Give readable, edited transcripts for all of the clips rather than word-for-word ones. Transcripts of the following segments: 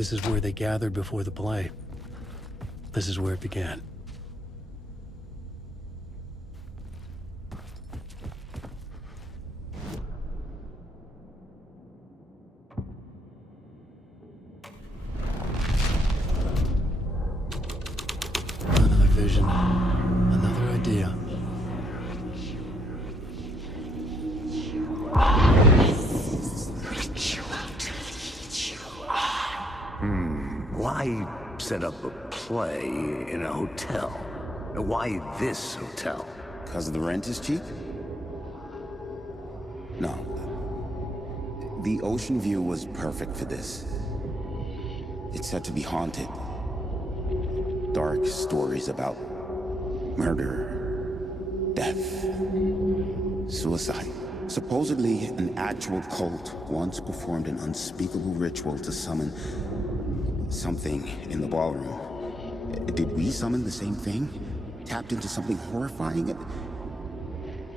This is where they gathered before the play. This is where it began. Another vision, another idea. Why set up a play in a hotel? Why this hotel? Because the rent is cheap? No. The ocean view was perfect for this. It's said to be haunted. Dark stories about murder, death, suicide. Supposedly, an actual cult once performed an unspeakable ritual to summon something in the ballroom. Did we summon the same thing? Tapped into something horrifying?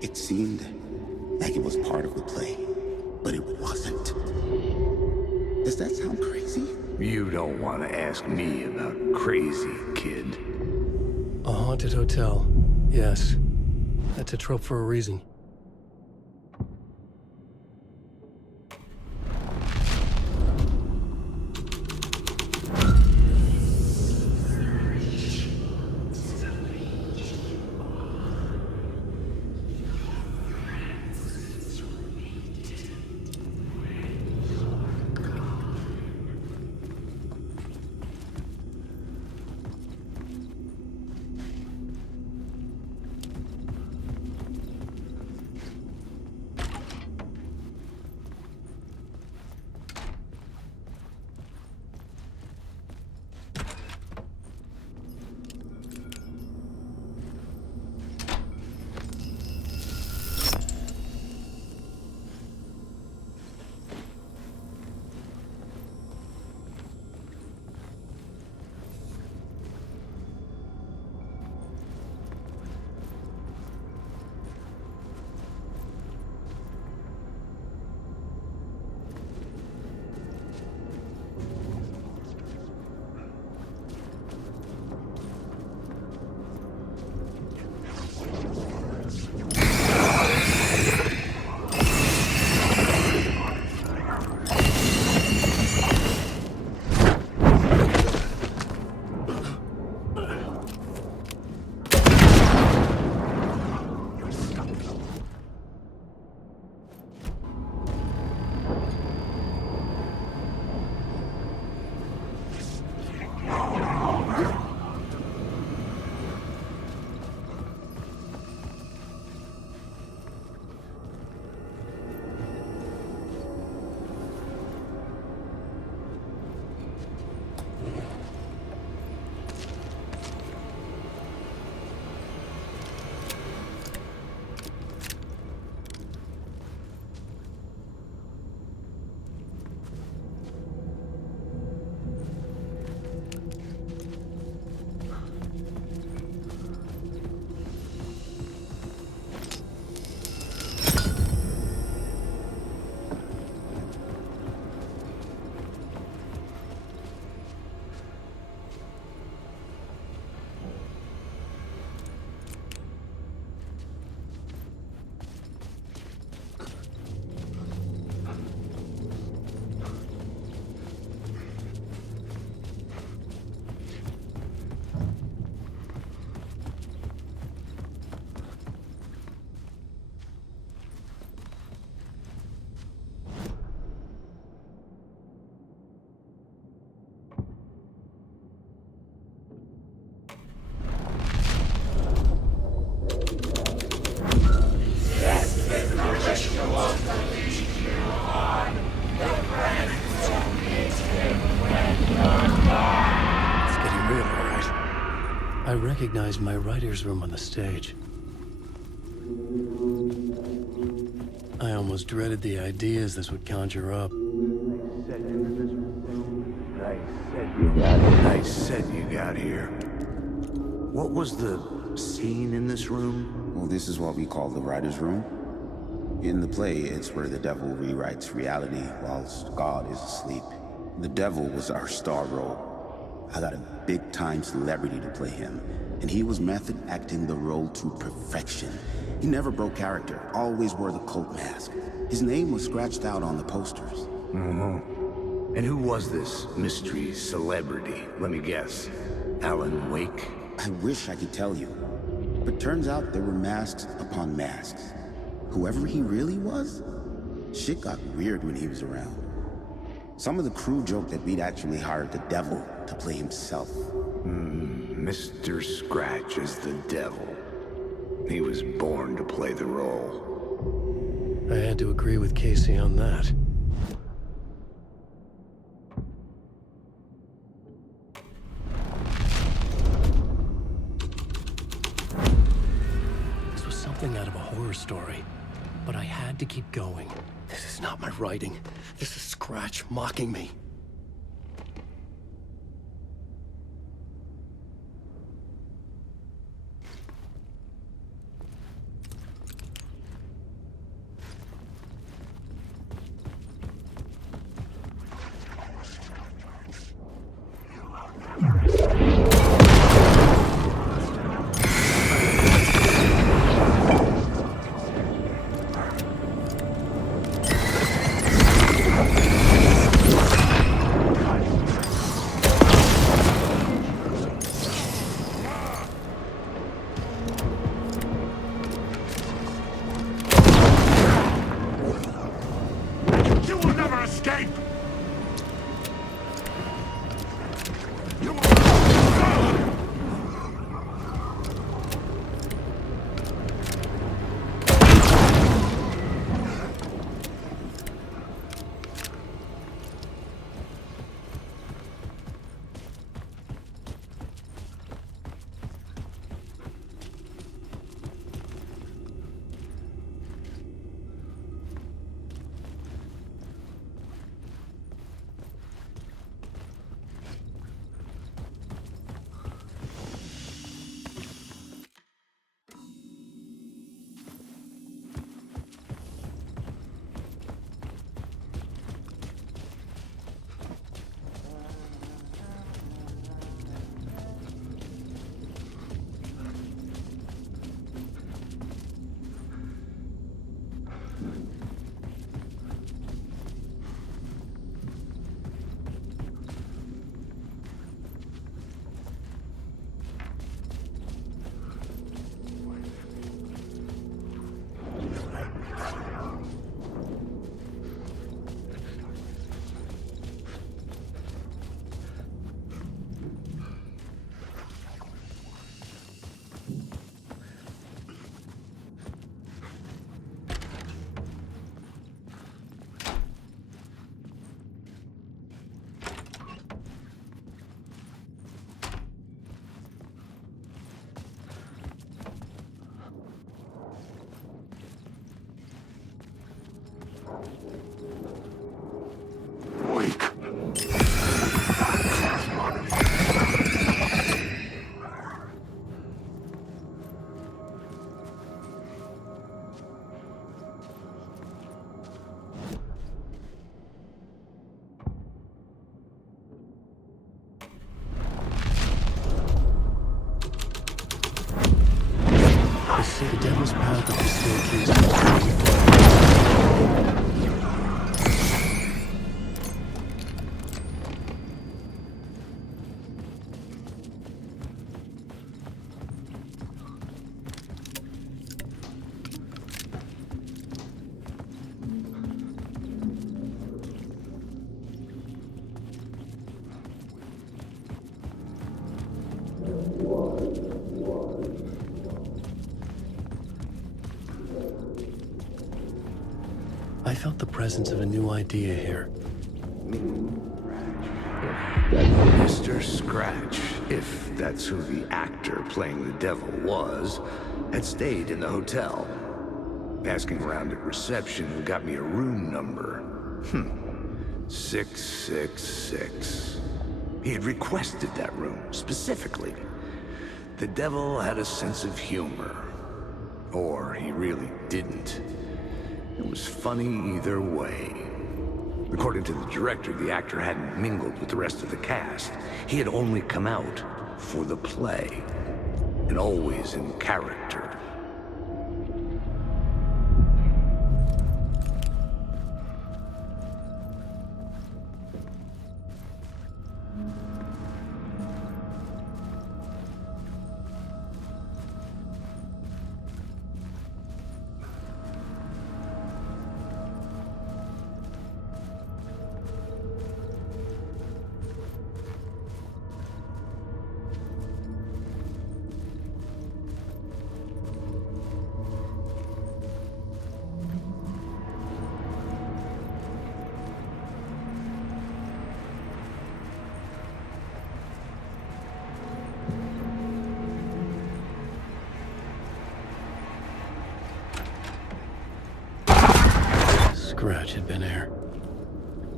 It seemed like it was part of the play, but it wasn't. Does that sound crazy? You don't want to ask me about crazy, kid. A haunted hotel. Yes. That's a trope for a reason. I recognized my writer's room on the stage. I almost dreaded the ideas this would conjure up. I said you got here. What was the scene in this room? Well, this is what we call the writer's room. In the play, it's where the devil rewrites reality whilst God is asleep. The devil was our star role. I got a big-time celebrity to play him, and he was method acting the role to perfection. He never broke character, always wore the cult mask. His name was scratched out on the posters. And who was this mystery celebrity? Let me guess. Alan Wake? I wish I could tell you, but turns out there were masks upon masks. Whoever he really was, shit got weird when he was around. Some of the crew joked that we'd actually hired the devil to play himself. Mr. Scratch is the devil. He was born to play the role. I had to agree with Casey on that. This was something out of a horror story, but I had to keep going. This is not my writing. This is Scratch mocking me. You will never escape! You will... The devil's path of the staircase. I felt the presence of a new idea here. Mr. Scratch, if that's who the actor playing the devil was, had stayed in the hotel. Asking around at reception got me a room number. 666. He had requested that room, specifically. The devil had a sense of humor. Or he really didn't. It was funny either way. According to the director, the actor hadn't mingled with the rest of the cast. He had only come out for the play, and always in character. Scratch had been there.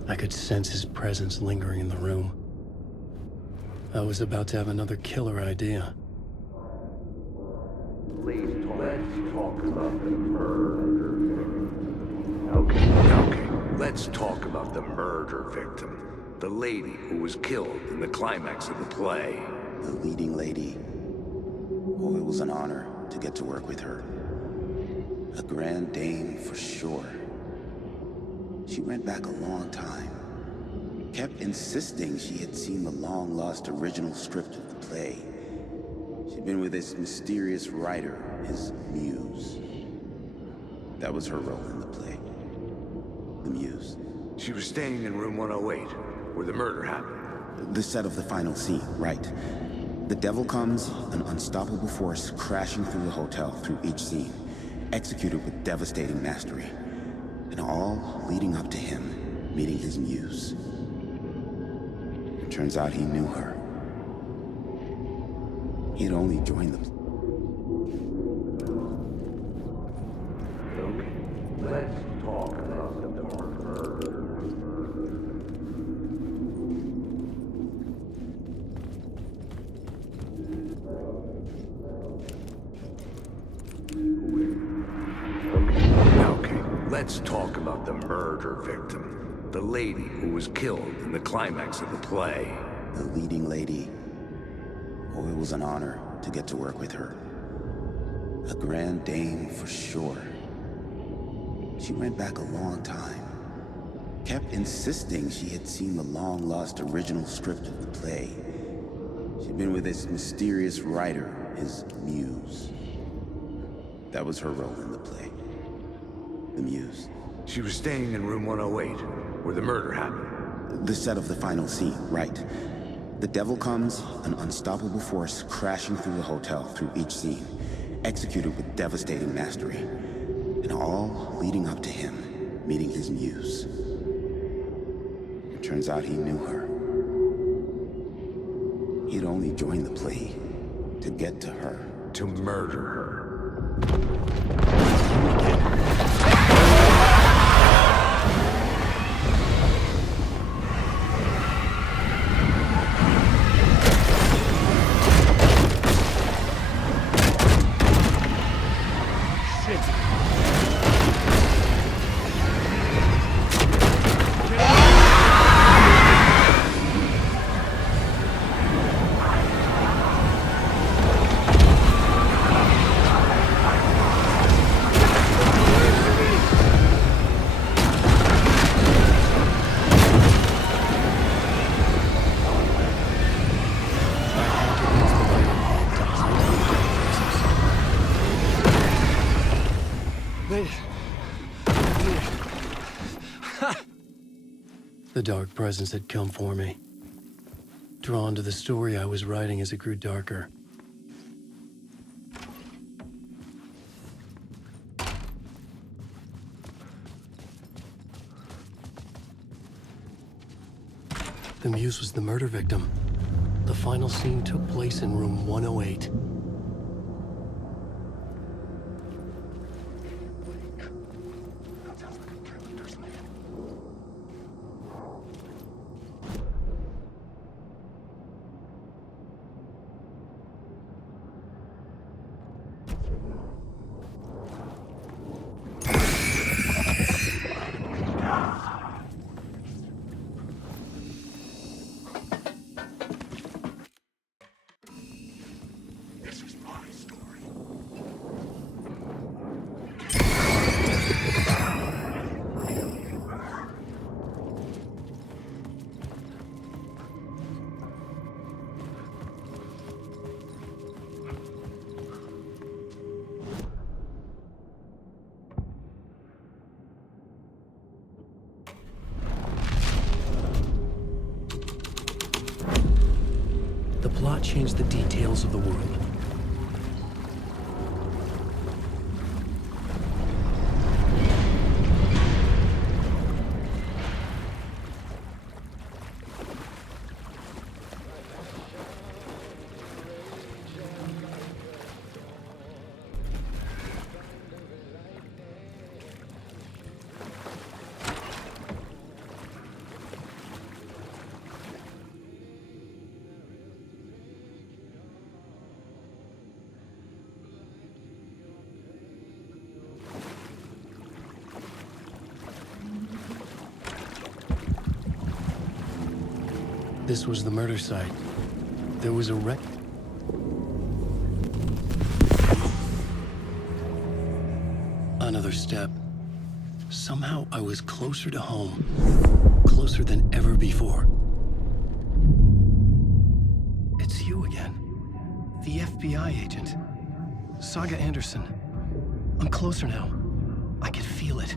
I could sense his presence lingering in the room. I was about to have another killer idea. Let's talk about the murder. Okay, let's talk about the murder victim. The lady who was killed in the climax of the play. The leading lady. Oh, it was an honor to get to work with her. A grand dame for sure. She went back a long time. Kept insisting she had seen the long-lost original script of the play. She'd been with this mysterious writer, his muse. That was her role in the play. The muse. She was staying in room 108, where the murder happened. The set of the final scene, right. The devil comes, an unstoppable force crashing through the hotel through each scene, executed with devastating mastery. And all leading up to him meeting his muse. It turns out he knew her. He had only joined the... Okay, let's talk about the murder. Okay, let's talk about the murder victim. The lady who was killed in the climax of the play. The leading lady. Oh, it was an honor to get to work with her. A grand dame for sure. She went back a long time. Kept insisting she had seen the long-lost original script of the play. She'd been with this mysterious writer, his muse. That was her role in the play. The muse. She was staying in room 108, where the murder happened. The set of the final scene, right. The devil comes, an unstoppable force crashing through the hotel through each scene, executed with devastating mastery, and all leading up to him meeting his muse. It turns out he knew her. He had only joined the play to get to her. To murder her. The dark presence had come for me, drawn to the story I was writing as it grew darker. The muse was the murder victim. The final scene took place in room 108. plot changed the details of the world. This was the murder site. There was a wreck. Another step. Somehow I was closer to home. Closer than ever before. It's you again. The FBI agent. Saga Anderson. I'm closer now. I can feel it.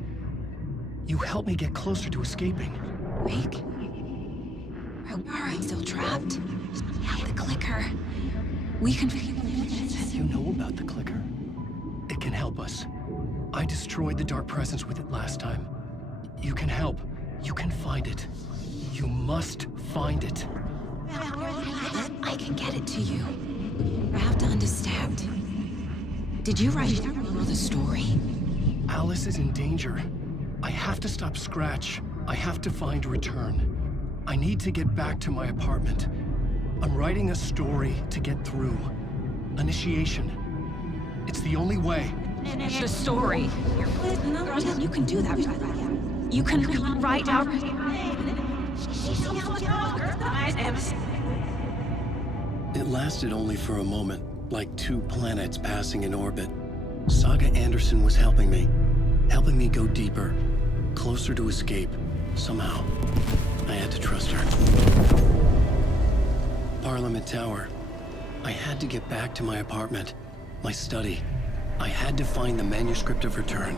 You helped me get closer to escaping. Wake? Are you still trapped? The clicker. We can... You know about the clicker? It can help us. I destroyed the Dark Presence with it last time. You can help. You can find it. You must find it. I can get it to you. I have to understand. Did you write the story? Alice is in danger. I have to stop Scratch. I have to find Return. I need to get back to my apartment. I'm writing a story to get through. Initiation. It's the only way. The story. You can do that. You can write out... It lasted only for a moment, like two planets passing in orbit. Saga Anderson was helping me go deeper, closer to escape, somehow. I had to trust her. Parliament Tower. I had to get back to my apartment, my study. I had to find the manuscript of Return.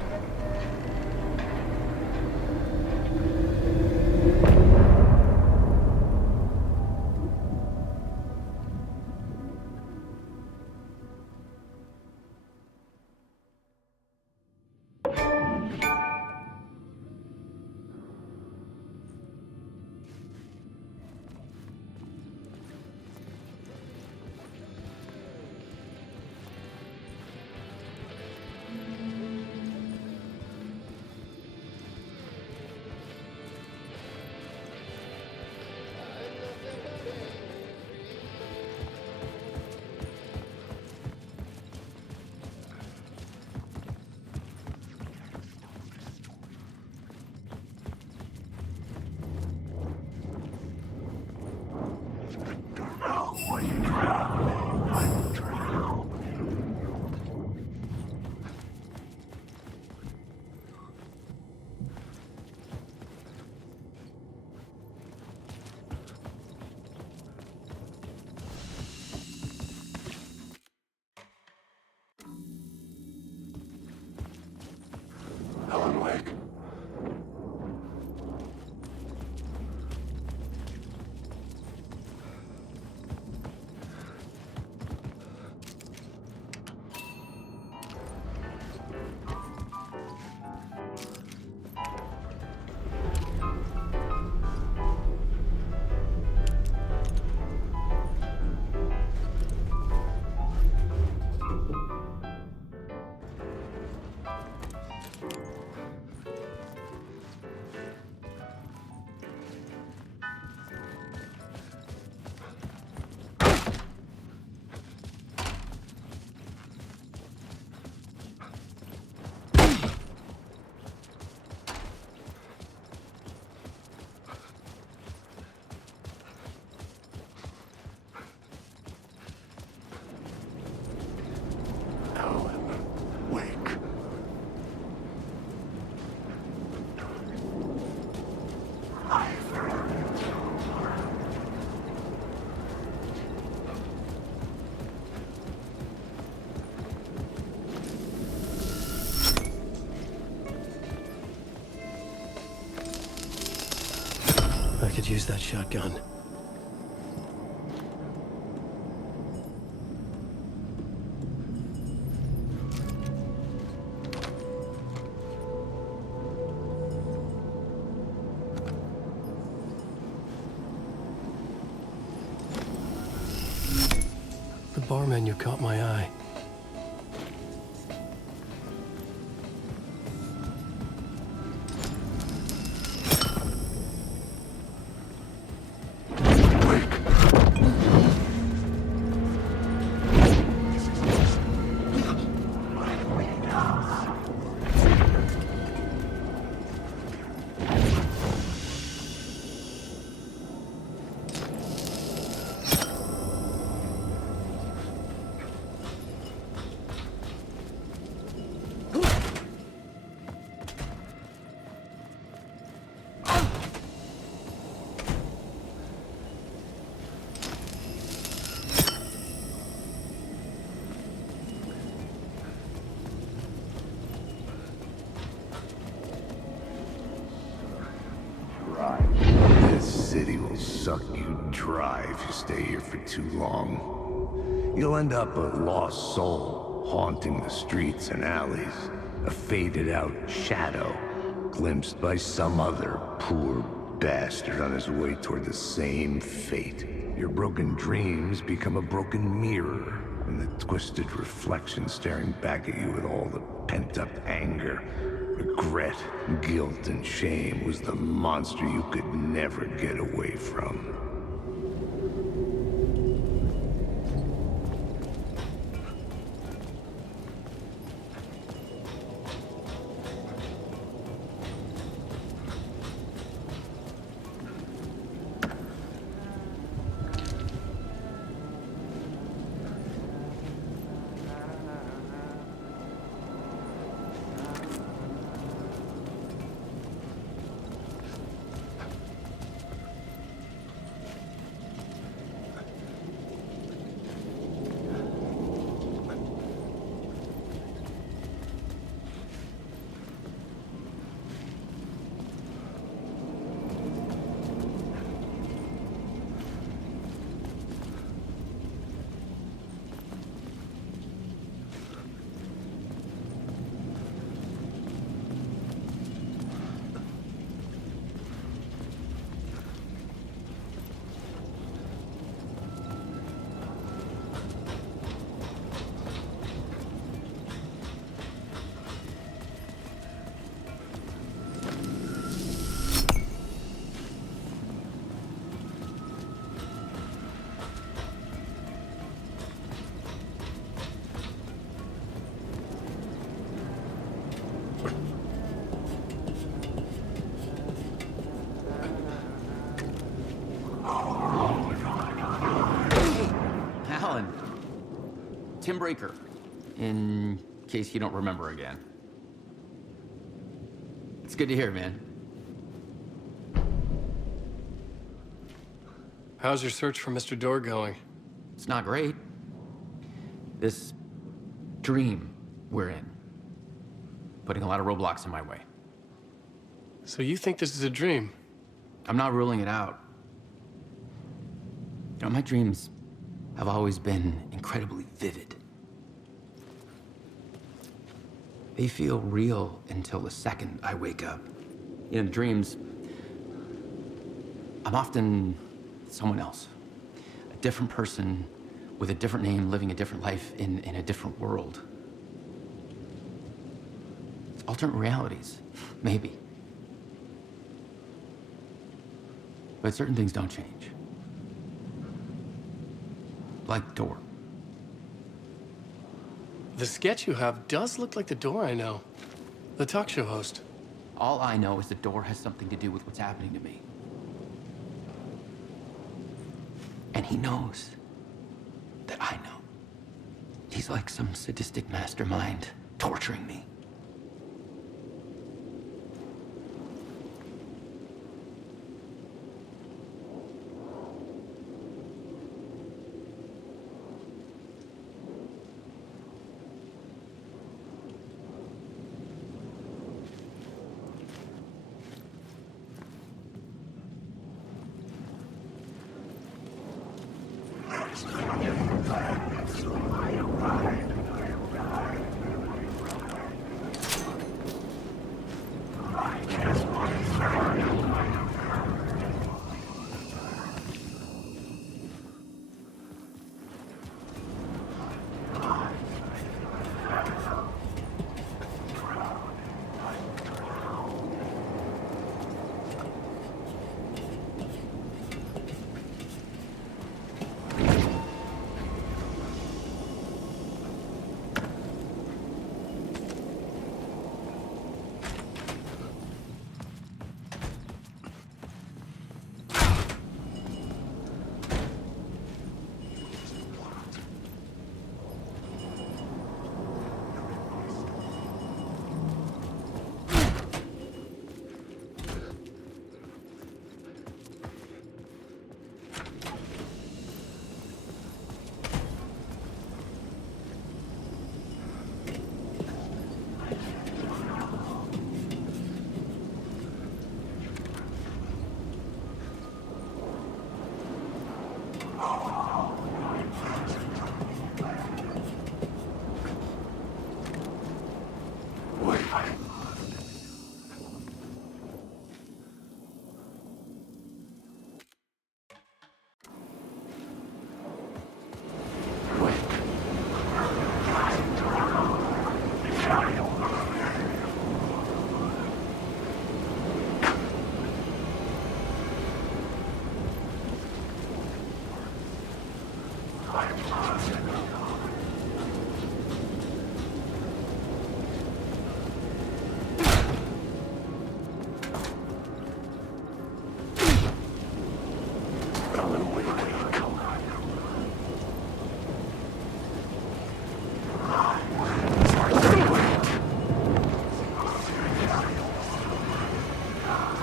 Alan Wake. I could use that shotgun. bar menu caught my eye. This city will suck you dry if you stay here for too long. You'll end up a lost soul, haunting the streets and alleys. A faded-out shadow, glimpsed by some other poor bastard on his way toward the same fate. Your broken dreams become a broken mirror, and the twisted reflection staring back at you with all the pent-up anger, regret, guilt, and shame was the monster you could never get away from. Tim Breaker, in case you don't remember again. It's good to hear, man. How's your search for Mr. Door going? It's not great. This dream we're in, putting a lot of roadblocks in my way. So you think this is a dream? I'm not ruling it out. You know, my dreams have always been incredibly vivid. They feel real until the second I wake up. In dreams, I'm often someone else. A different person with a different name, living a different life in a different world. It's alternate realities, maybe. But certain things don't change. Like Door. The sketch you have does look like the Door I know. The talk show host. All I know is the Door has something to do with what's happening to me. And he knows that I know. He's like some sadistic mastermind torturing me.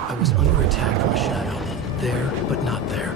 I was under attack from a shadow. There, but not there.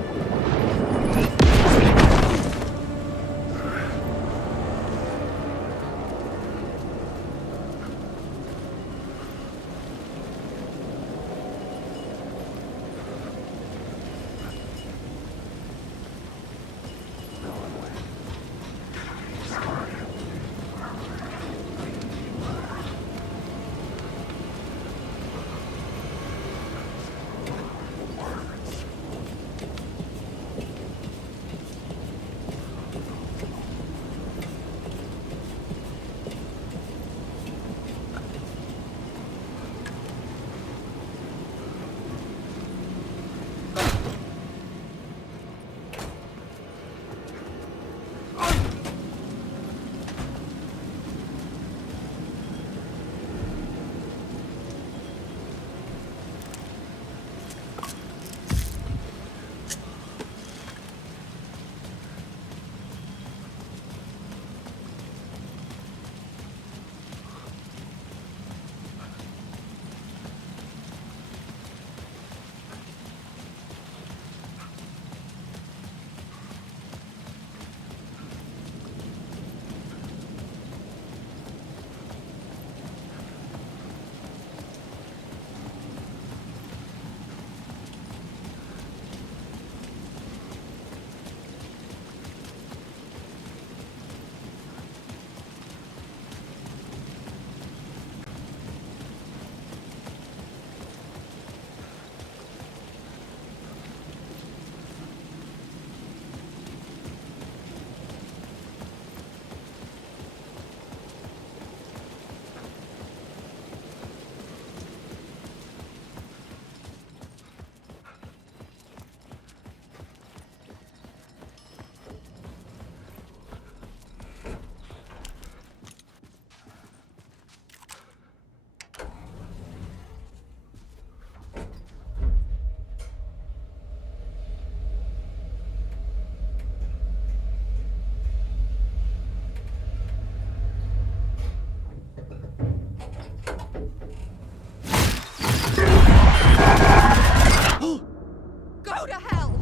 Go to hell!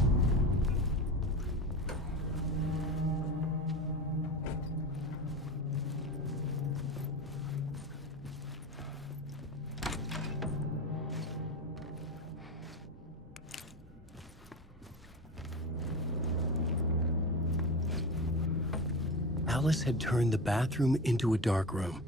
Alice had turned the bathroom into a dark room.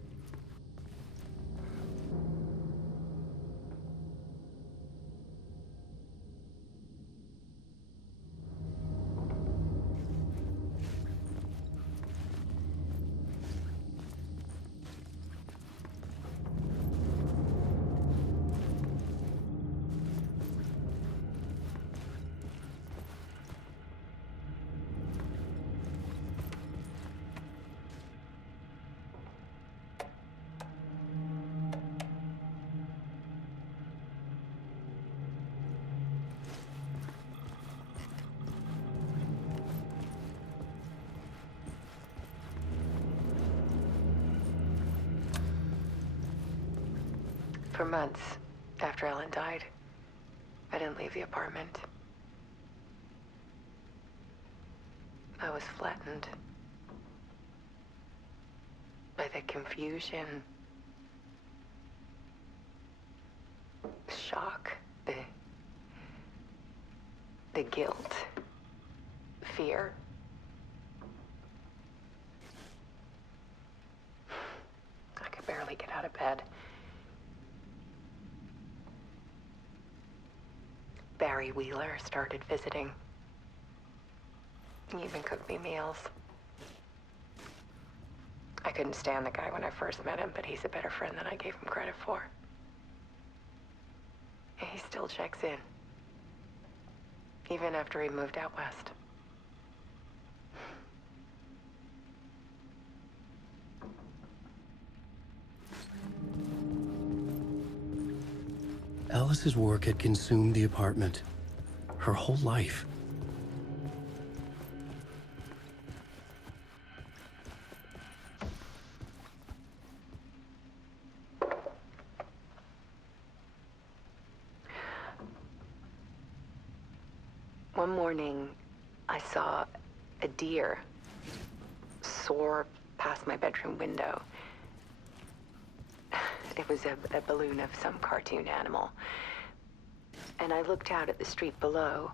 For months after Ellen died, I didn't leave the apartment. I was flattened by the confusion, shock, the guilt, fear. I could barely get out of bed. Barry Wheeler started visiting. He even cooked me meals. I couldn't stand the guy when I first met him, but he's a better friend than I gave him credit for. And he still checks in, even after he moved out west. Alice's work had consumed the apartment. Her whole life. One morning, I saw a deer soar past my bedroom window. It was a balloon of some cartoon animal. And I looked out at the street below,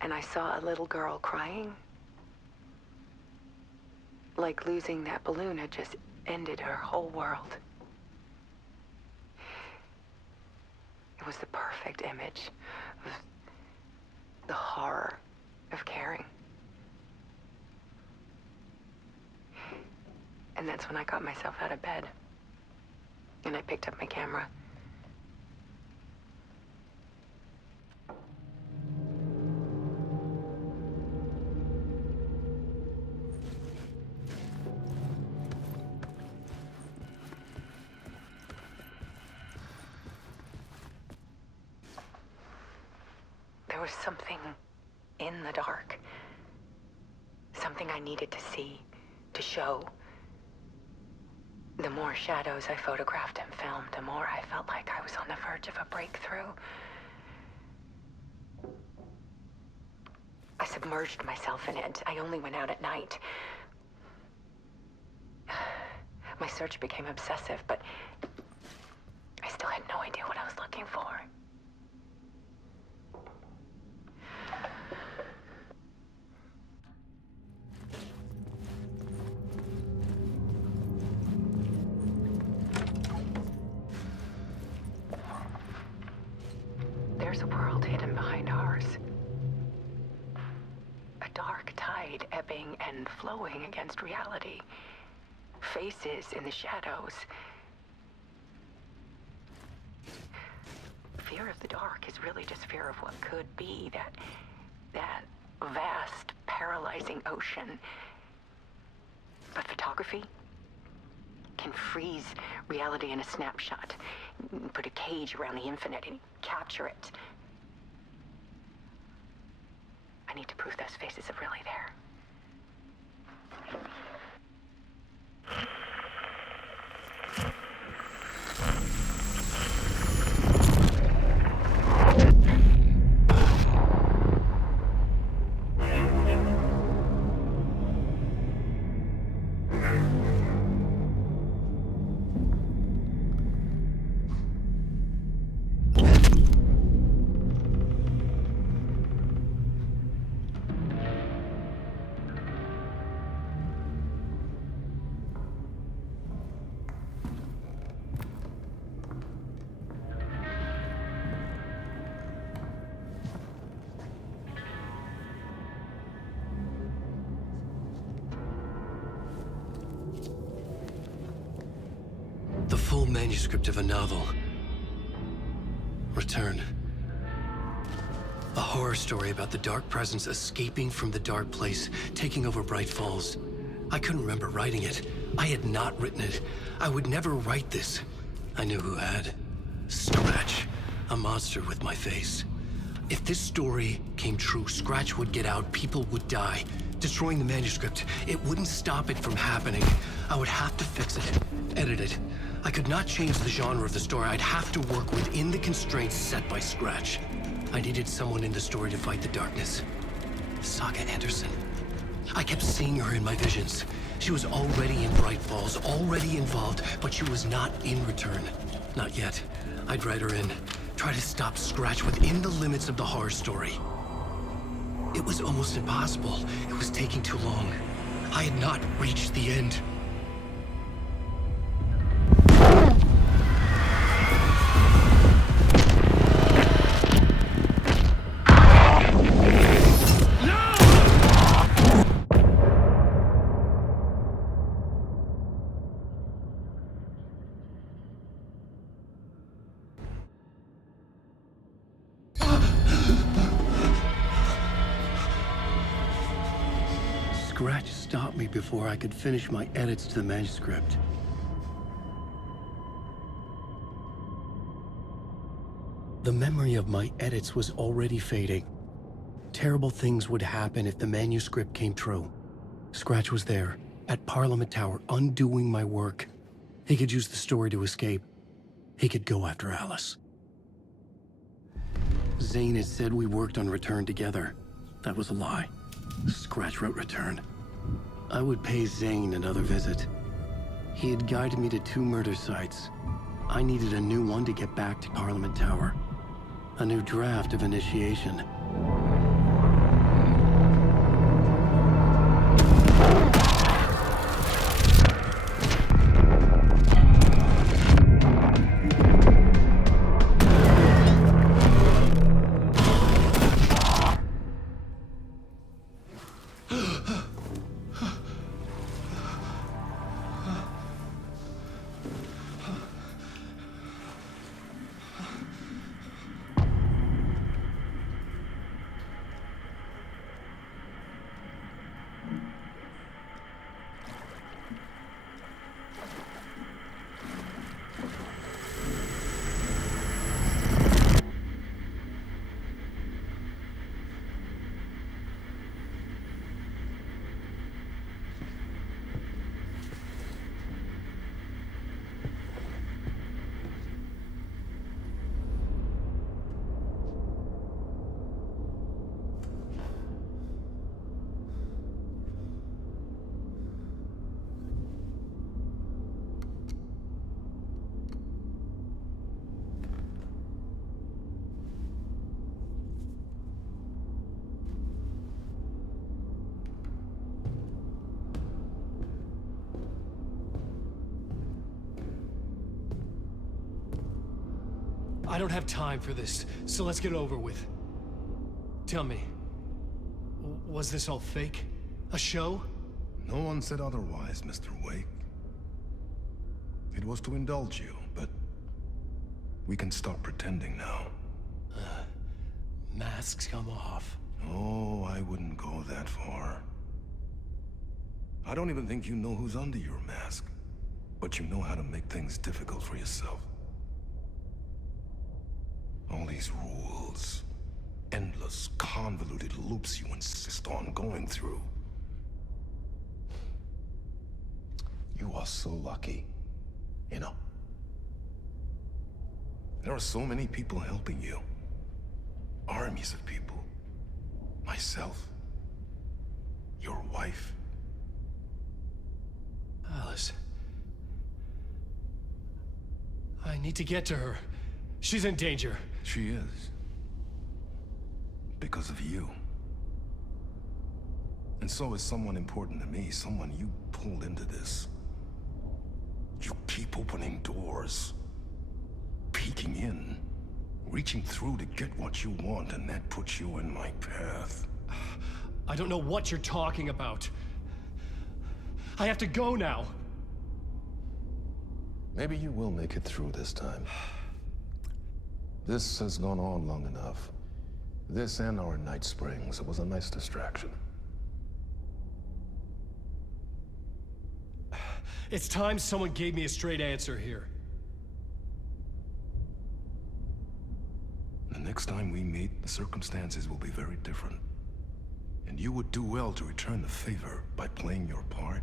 and I saw a little girl crying. Like losing that balloon had just ended her whole world. It was the perfect image of the horror of caring. And that's when I got myself out of bed. And I picked up my camera. There was something in the dark. Something I needed to see, to show. The more shadows I photographed and filmed, the more I felt like I was on the verge of a breakthrough. I submerged myself in it. I only went out at night. My search became obsessive, but I still had no idea what I was looking for. There's a world hidden behind ours. A dark tide ebbing and flowing against reality. Faces in the shadows. Fear of the dark is really just fear of what could be, that vast, paralyzing ocean. But photography can freeze reality in a snapshot. Put a cage around the infinite and capture it. I need to prove those faces are really there. The full manuscript of a novel. Return. A horror story about the dark presence escaping from the dark place, taking over Bright Falls. I couldn't remember writing it. I had not written it. I would never write this. I knew who had. Scratch. A monster with my face. If this story came true, Scratch would get out, people would die. Destroying the manuscript, it wouldn't stop it from happening. I would have to fix it, edit it. I could not change the genre of the story. I'd have to work within the constraints set by Scratch. I needed someone in the story to fight the darkness. Saga Anderson. I kept seeing her in my visions. She was already in Bright Falls, already involved, but she was not in Return. Not yet. I'd write her in. Try to stop Scratch within the limits of the horror story. It was almost impossible. It was taking too long. I had not reached the end. Scratch stopped me before I could finish my edits to the manuscript. The memory of my edits was already fading. Terrible things would happen if the manuscript came true. Scratch was there, at Parliament Tower, undoing my work. He could use the story to escape. He could go after Alice. Zane had said we worked on Return together. That was a lie. Scratch wrote Return. I would pay Zane another visit. He had guided me to 2 murder sites. I needed a new one to get back to Parliament Tower. A new draft of Initiation. I don't have time for this, so let's get it over with. Tell me, was this all fake? A show? No one said otherwise, Mr. Wake. It was to indulge you, but we can stop pretending now. Masks come off. Oh, I wouldn't go that far. I don't even think you know who's under your mask, but you know how to make things difficult for yourself. All these rules, endless, convoluted loops you insist on going through. You are so lucky, you know. There are so many people helping you. Armies of people. Myself. Your wife. Alice. I need to get to her. She's in danger. She is. Because of you. And so is someone important to me, someone you pulled into this. You keep opening doors. Peeking in. Reaching through to get what you want, and that puts you in my path. I don't know what you're talking about. I have to go now. Maybe you will make it through this time. This has gone on long enough. This and our Night Springs. It was a nice distraction. It's time someone gave me a straight answer here. The next time we meet, the circumstances will be very different. And you would do well to return the favor by playing your part.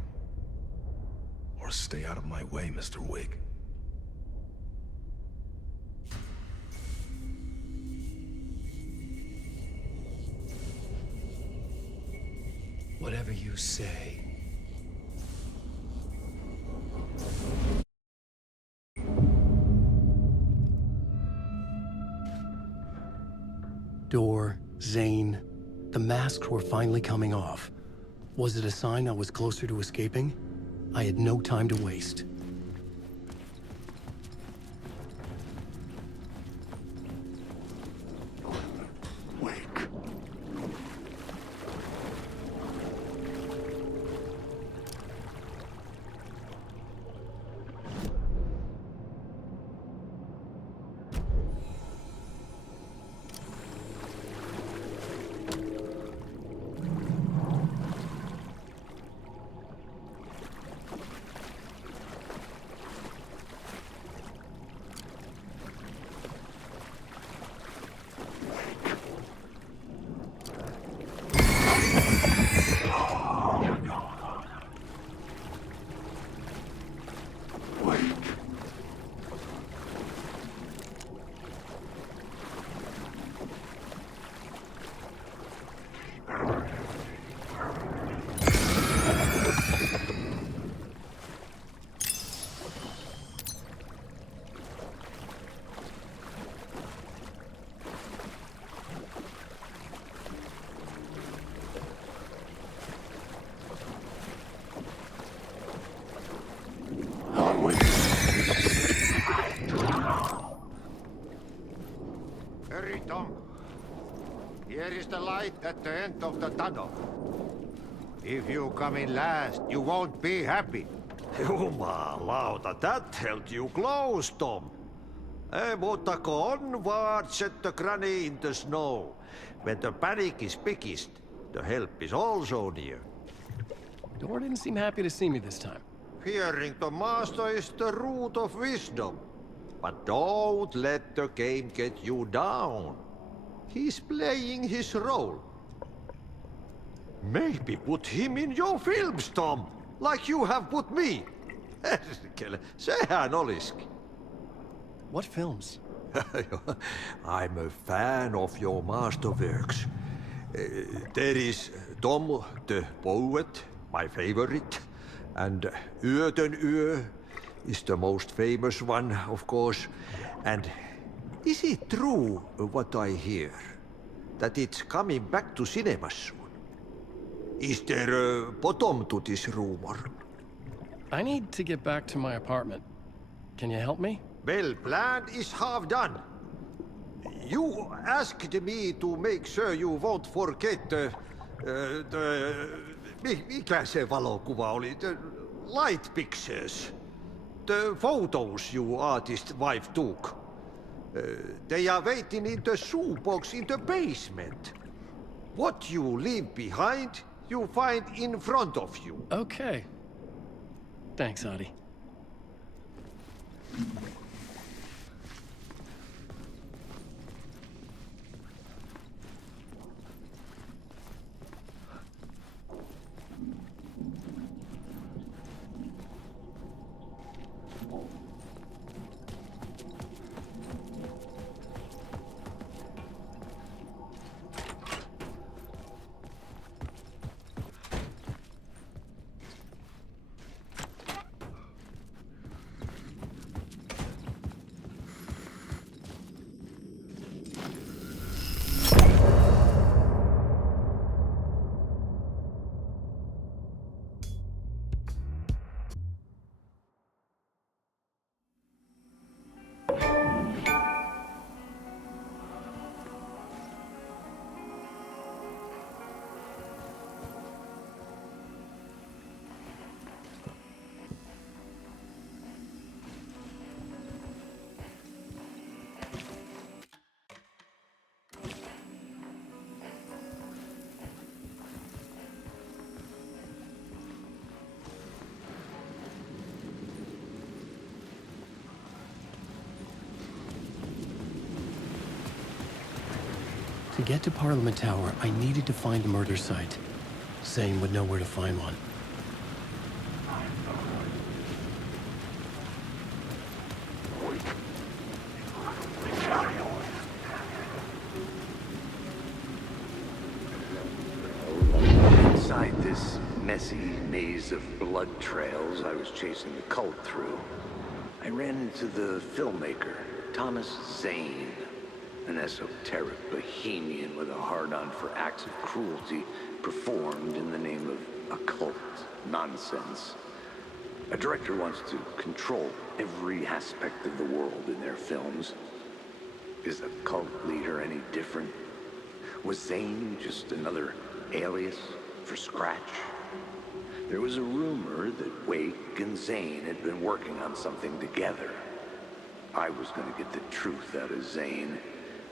Or stay out of my way, Mr. Wake. Whatever you say. Door, Zane, the masks were finally coming off. Was it a sign I was closer to escaping? I had no time to waste. Wake. Here is the light at the end of the tunnel. If you come in last, you won't be happy. Jumalauta, that held you close, Tom. Mutta onward, said the granny in the snow. When the panic is biggest, the help is also near. Door didn't seem happy to see me this time. Fearing the master is the root of wisdom. But don't let the game get you down. He's playing his role. Maybe put him in your films, Tom, like you have put me. Sehän olisikin. What films? I'm a fan of your masterworks. There is Tom the Poet, my favorite, and Yöten Yö is the most famous one, of course. And is it true what I hear, that it's coming back to cinemas soon? Is there a bottom to this rumor? I need to get back to my apartment. Can you help me? Well, plan is half done. You asked me to make sure you won't forget mikä se valokuva oli? The light pictures. The photos you artist wife took. They are waiting in the shoebox in the basement. What you leave behind, you find in front of you. Okay. Thanks, Adi. To get to Parliament Tower, I needed to find a murder site. Zane would know where to find one. Inside this messy maze of blood trails I was chasing the cult through, I ran into the filmmaker, Thomas Zane. An esoteric bohemian with a hard-on for acts of cruelty performed in the name of occult nonsense. A director wants to control every aspect of the world in their films. Is the cult leader any different? Was Zane just another alias for Scratch? There was a rumor that Wake and Zane had been working on something together. I was going to get the truth out of Zane,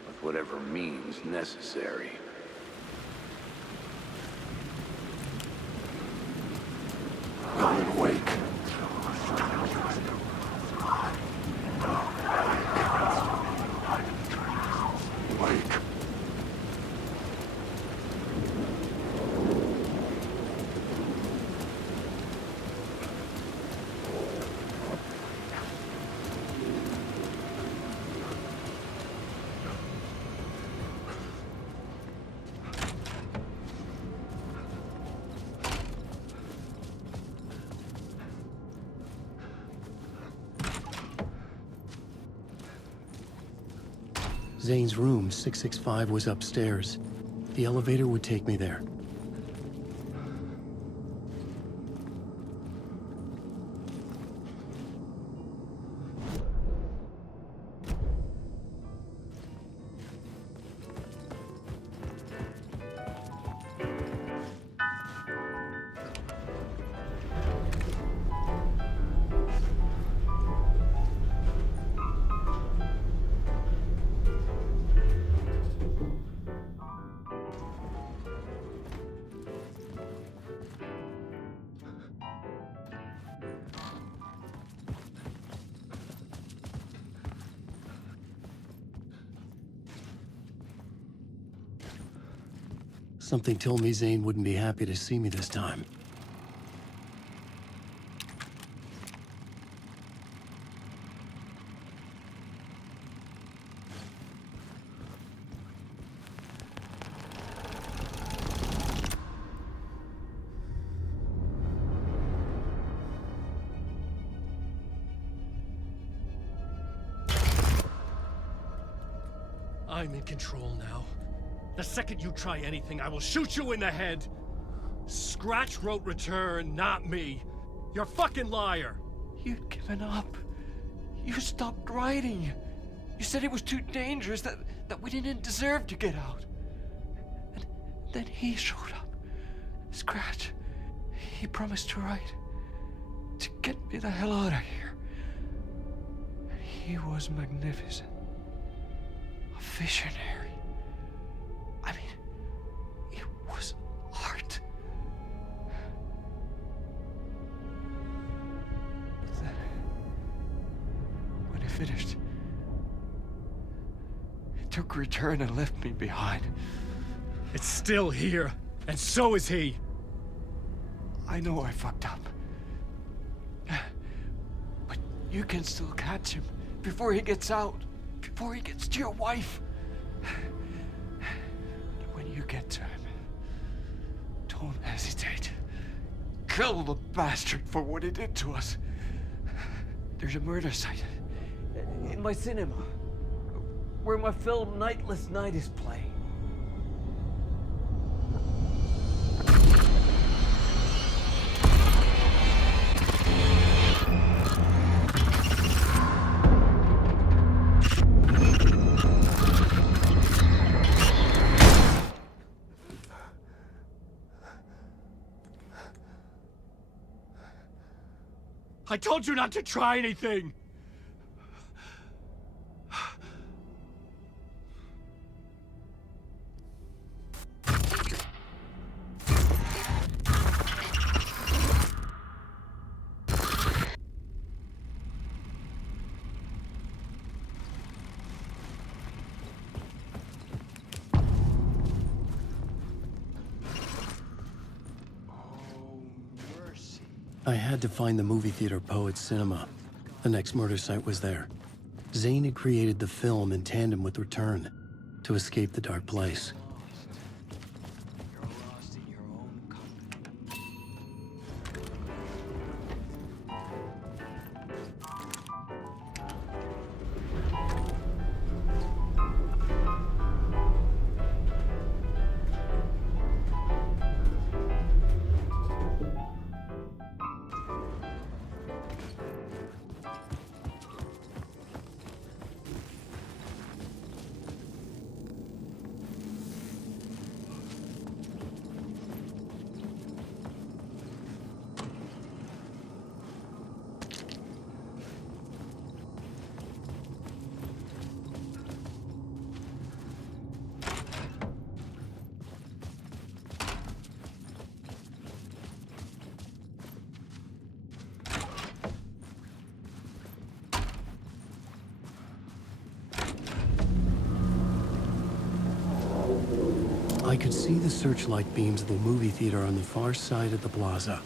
with whatever means necessary. Wake. Wake. Zane's room, 665, was upstairs. The elevator would take me there. Something told me Zane wouldn't be happy to see me this time. I'm in control now. The second you try anything, I will shoot you in the head! Scratch wrote Return, not me. You're a fucking liar! You'd given up. You stopped writing. You said it was too dangerous, that we didn't deserve to get out. And then he showed up. Scratch. He promised to write. To get me the hell out of here. He was magnificent. A visionary. I mean, it was art. Then, when he finished, he took Return and left me behind. It's still here, and so is he. I know I fucked up. But you can still catch him before he gets out, before he gets to your wife. When you get to him, don't hesitate. Kill the bastard for what he did to us. There's a murder site in my cinema where my film Nightless Night is playing. I told you not to try anything! I had to find the movie theater Poet Cinema. The next murder site was there. Zane had created the film in tandem with Return to escape the dark place. I could see the searchlight beams of the movie theater on the far side of the plaza.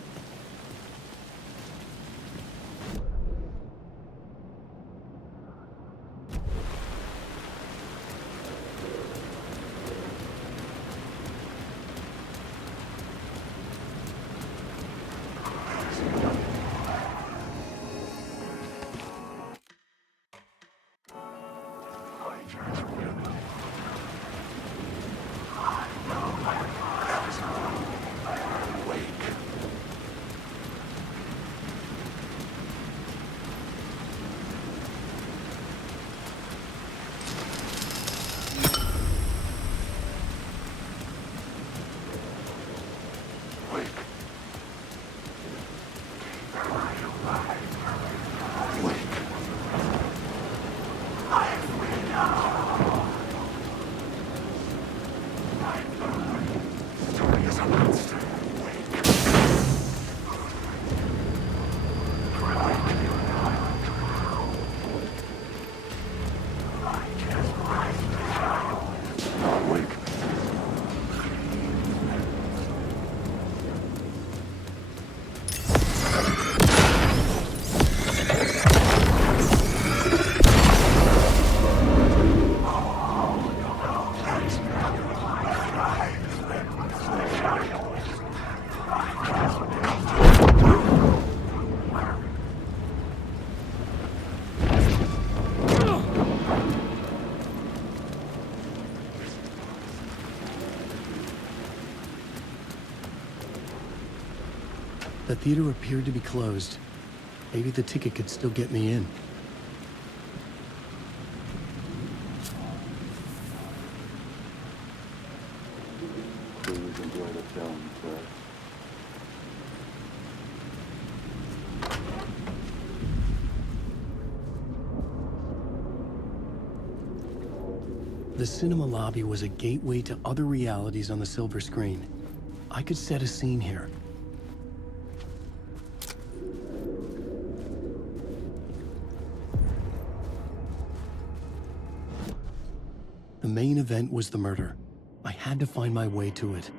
The theater appeared to be closed. Maybe the ticket could still get me in. Please enjoy the film, sir. The cinema lobby was a gateway to other realities on the silver screen. I could set a scene here. The main event was the murder. I had to find my way to it.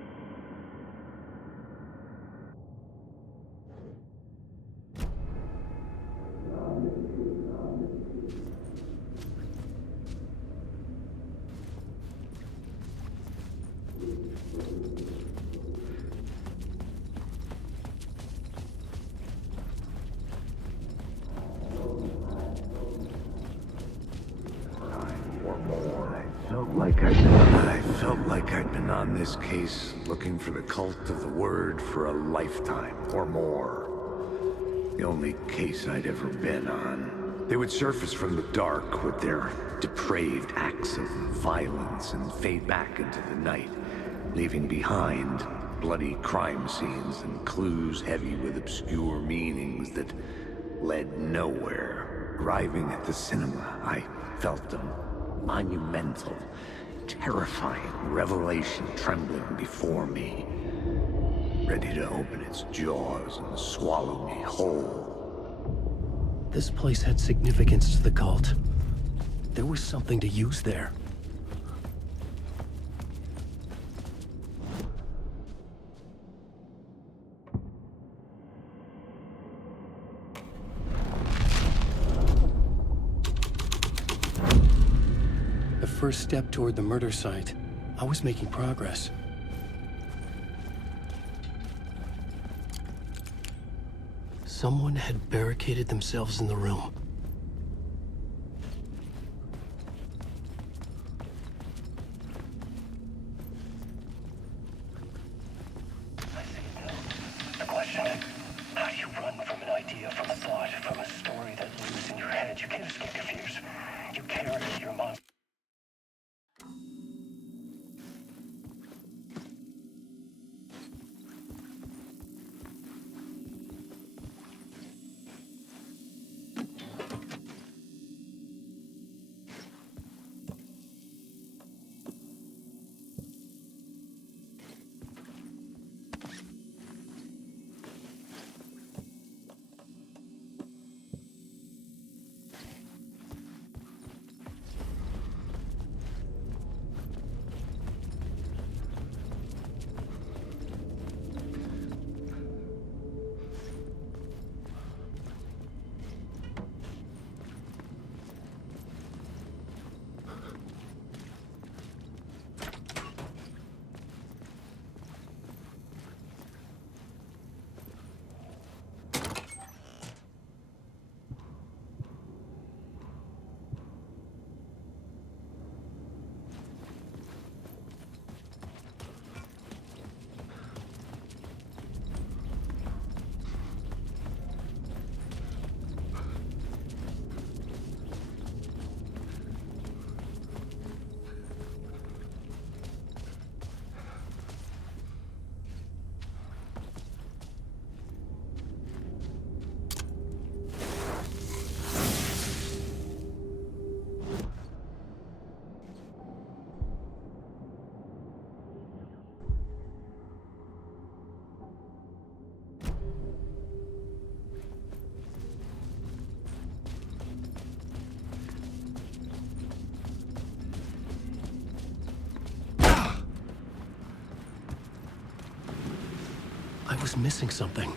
I felt like I'd been on this case looking for the cult of the word for a lifetime or more. The only case I'd ever been on. They would surface from the dark with their depraved acts of violence and fade back into the night, leaving behind bloody crime scenes and clues heavy with obscure meanings that led nowhere. Arriving at the cinema, I felt a monumental, terrifying revelation trembling before me, ready to open its jaws and swallow me whole. This place had significance to the cult. There was something to use there. The first step toward the murder site. I was making progress. Someone had barricaded themselves in the room. The question, how do you run from an idea, from a thought, from a story that lives in your head? You can't escape your fears. You carry your monster. I was missing something.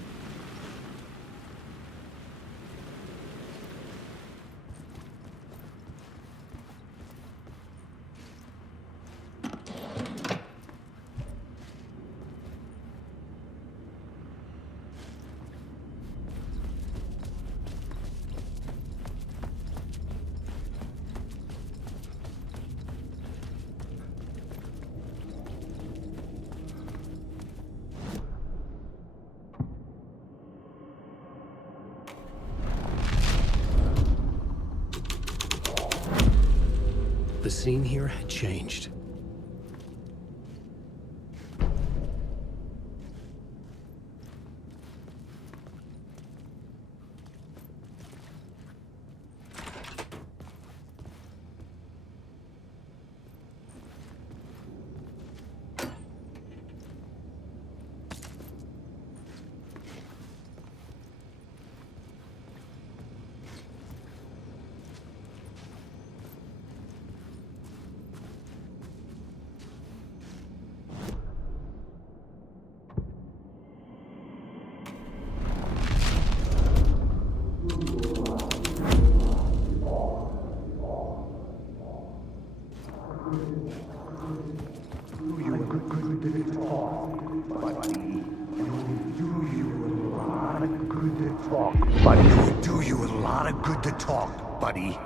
scene here had changed. Do you a lot of good to talk, buddy.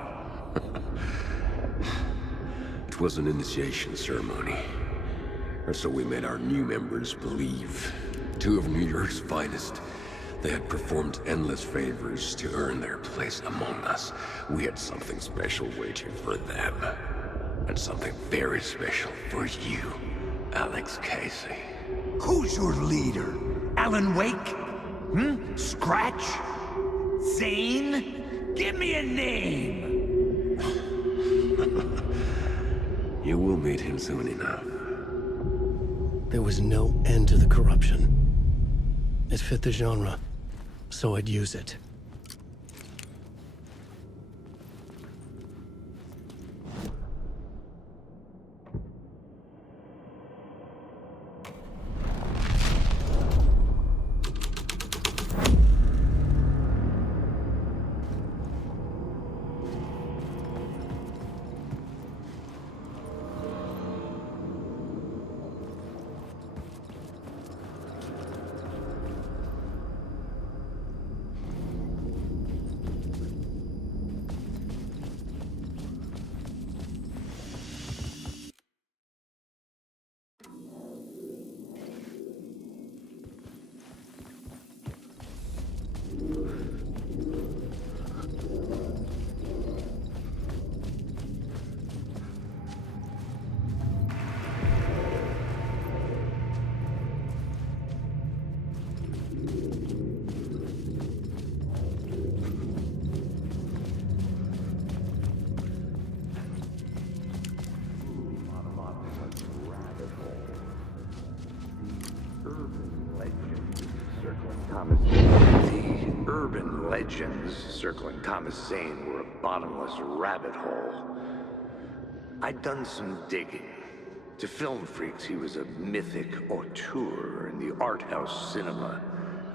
It was an initiation ceremony. Or so we made our new members believe. Two of New York's finest. They had performed endless favors to earn their place among us. We had something special waiting for them. And something very special for you, Alex Casey. Who's your leader? Alan Wake? Scratch? Zane? Give me a name! You will meet him soon enough. There was no end to the corruption. It fit the genre, so I'd use it. The urban legends circling Thomas Zane were a bottomless rabbit hole. I'd done some digging. To film freaks, he was a mythic auteur in the art house cinema.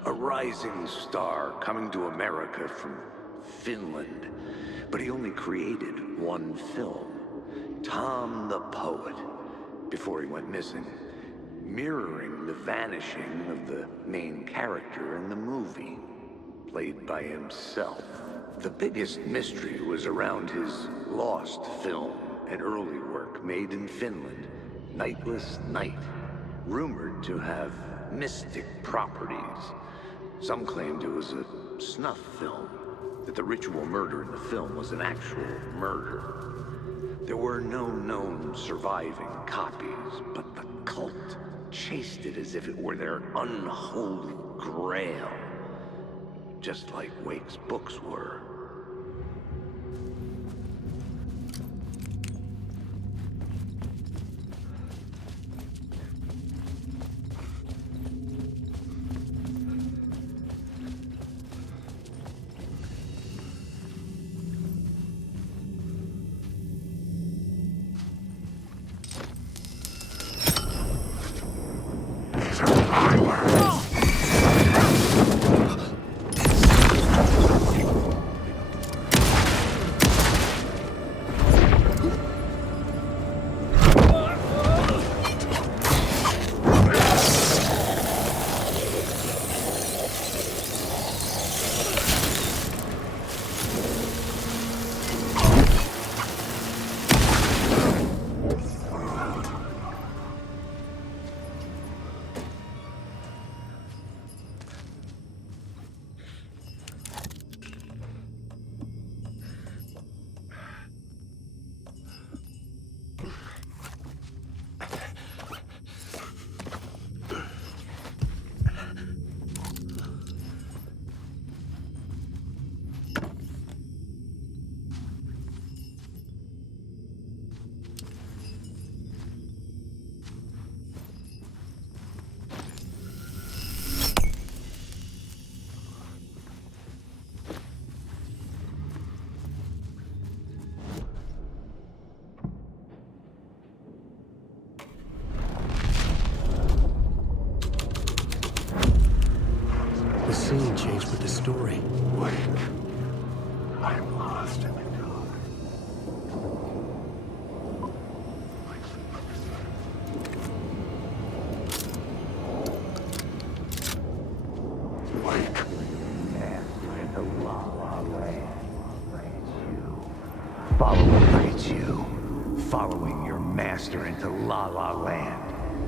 A rising star coming to America from Finland. But he only created one film, Tom the Poet, before he went missing. Mirroring the vanishing of the main character in the movie, played by himself. The biggest mystery was around his lost film, an early work made in Finland, Nightless Night, rumored to have mystic properties. Some claimed it was a snuff film, that the ritual murder in the film was an actual murder. There were no known surviving copies, but the cult chased it as if it were their unholy grail. Just like Wake's books were. scene changed with the story. Wait. I'm lost in the dark. Wait. Follow you. Following your master into La La Land.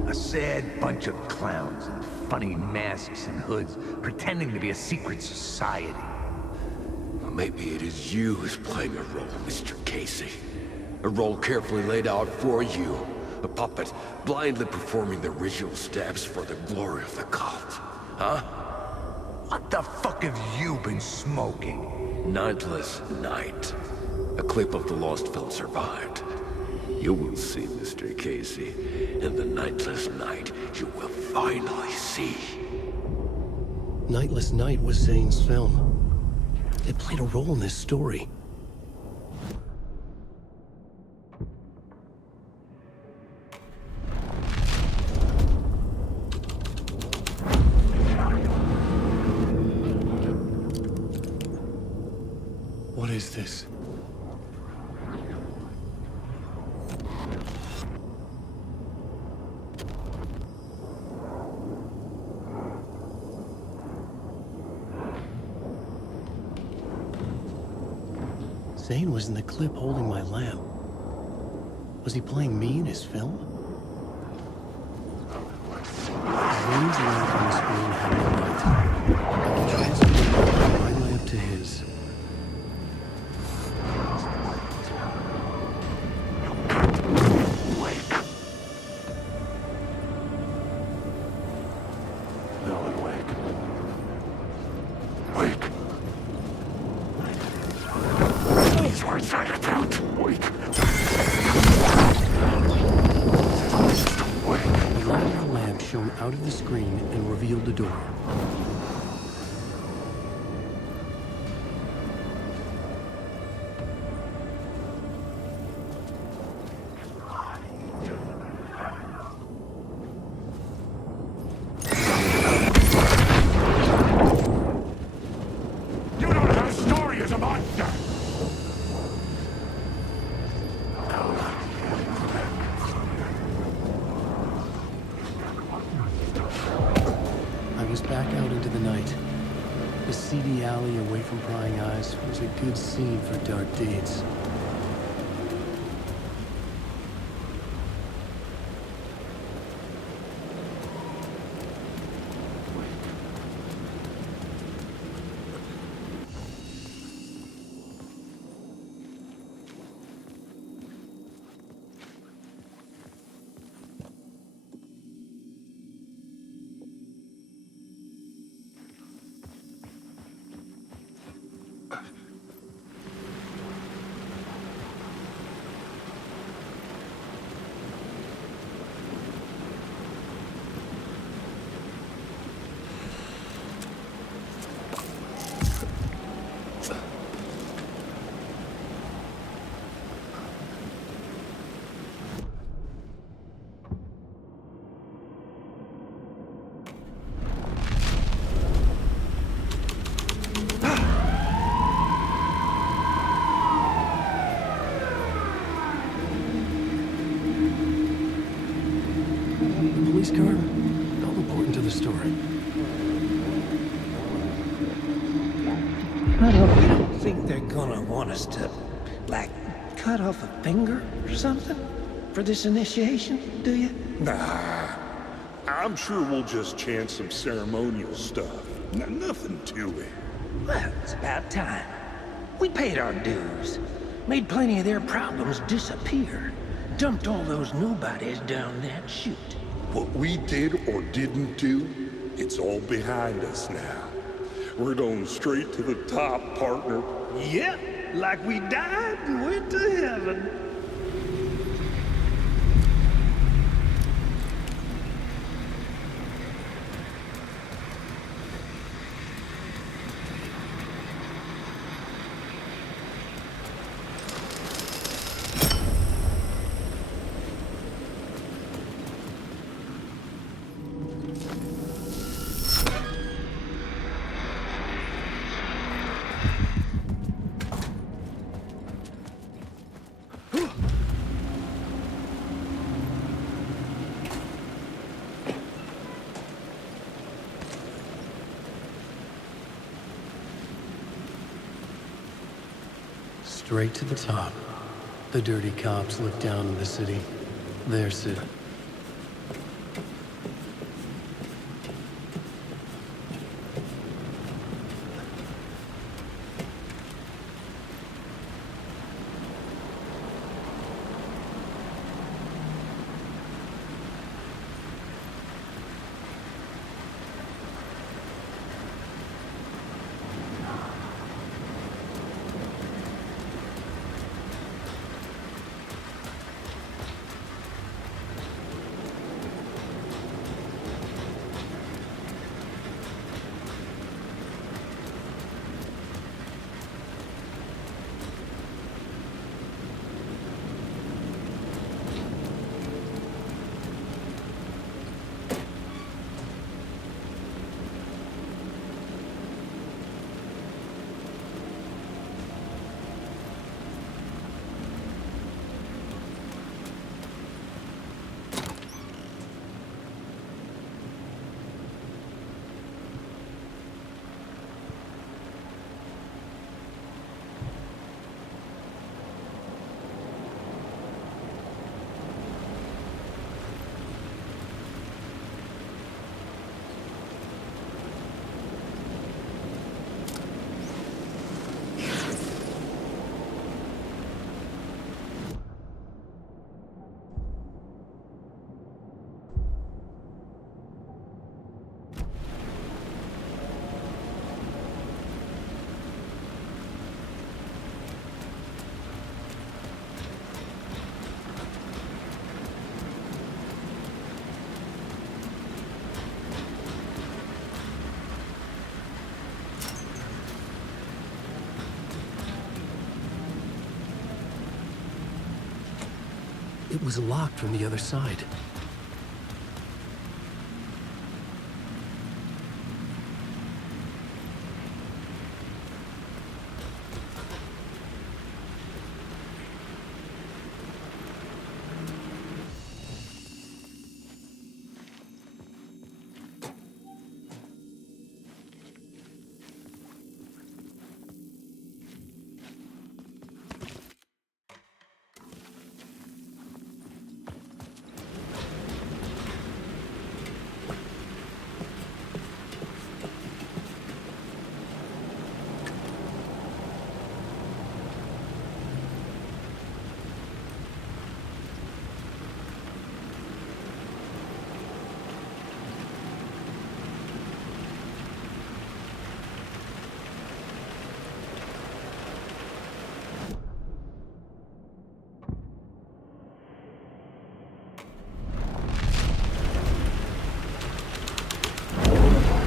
A sad bunch of clowns in funny masks and hoods, pretending to be a secret society. Maybe it is you who's playing a role, Mr. Casey. A role carefully laid out for you. A puppet blindly performing the ritual steps for the glory of the cult. Huh? What the fuck have you been smoking? Nightless Night. A clip of the lost film survived. You will see, Mr. Casey. In the Nightless Night, you will finally see. Nightless Night was Zane's film. It played a role in this story. What is this? Zane was in the clip holding my lamp. Was he playing me in his film? Zane's lamp on the screen had no light. I can transfer my lamp to his. Out of the screen and revealed the door. You don't have a story as a monster! I was back out into the night. The seedy alley away from prying eyes was a good scene for dark deeds. Police car? How important to the story? I don't think they're gonna want us to, like, cut off a finger or something for this initiation, do you? Nah. I'm sure we'll just chant some ceremonial stuff. Nothing to it. Well, it's about time. We paid our dues. Made plenty of their problems disappear. Dumped all those nobodies down that chute. What we did or didn't do, it's all behind us now. We're going straight to the top, partner. Yep, like we died and went to heaven. Straight to the top. The dirty cops look down on the city. Their city. It was locked from the other side.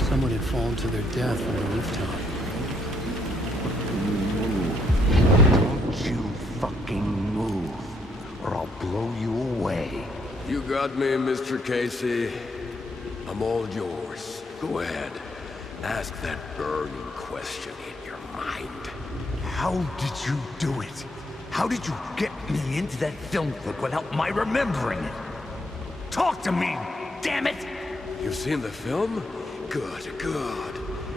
Someone had fallen to their death from the rooftop. Don't you fucking move, or I'll blow you away. You got me, Mr. Casey. I'm all yours. Go ahead. Ask that burning question in your mind. How did you do it? How did you get me into that film clip without my remembering it? Talk to me, damn it! You've seen the film? Good, good.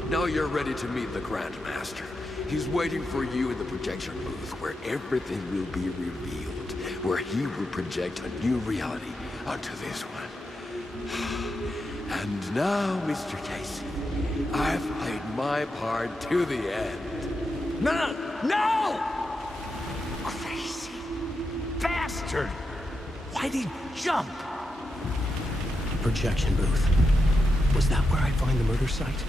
Now you're ready to meet the Grandmaster. He's waiting for you in the projection booth where everything will be revealed, where he will project a new reality onto this one. And now, Mr. Casey, I've played my part to the end. No! Crazy bastard! Why'd he jump? Projection booth. Was that where I'd find the murder site?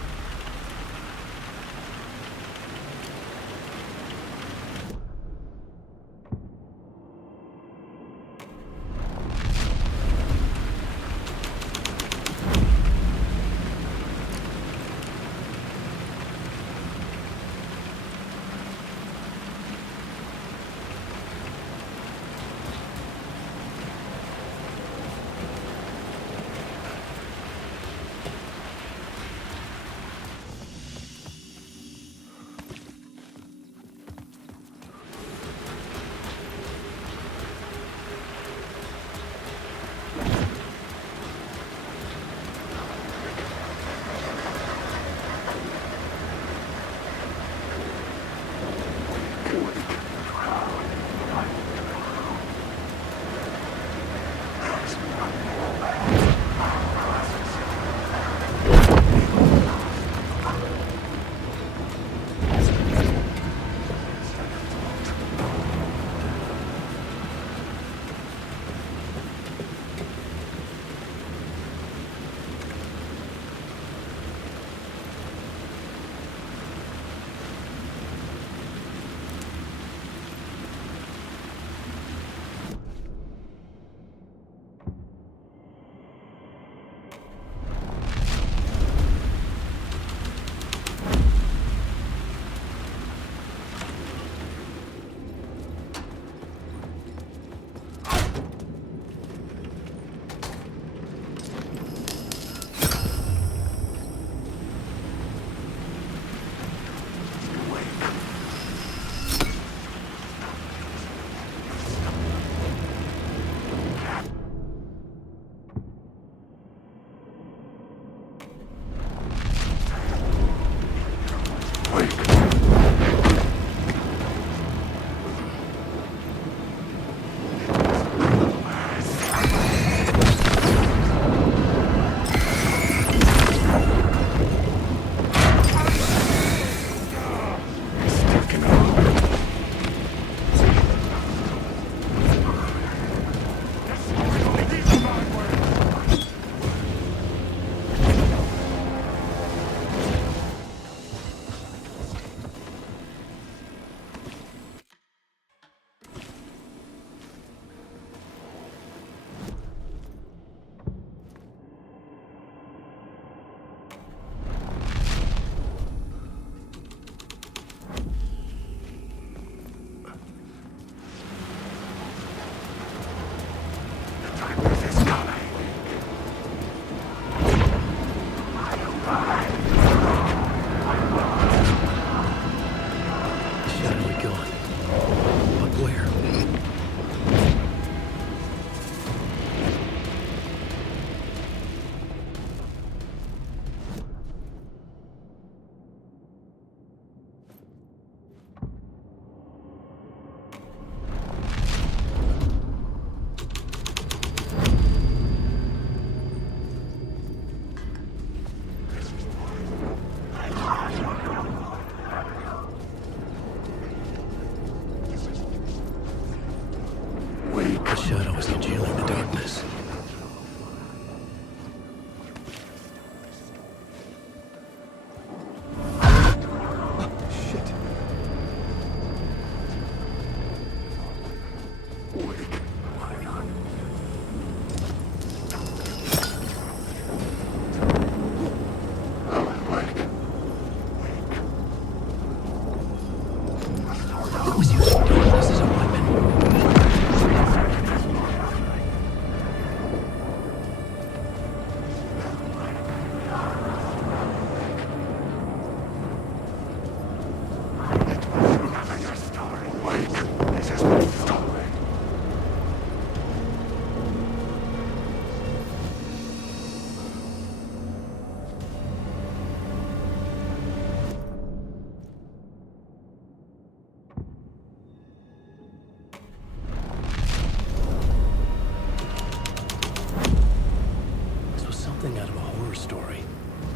Out of a horror story,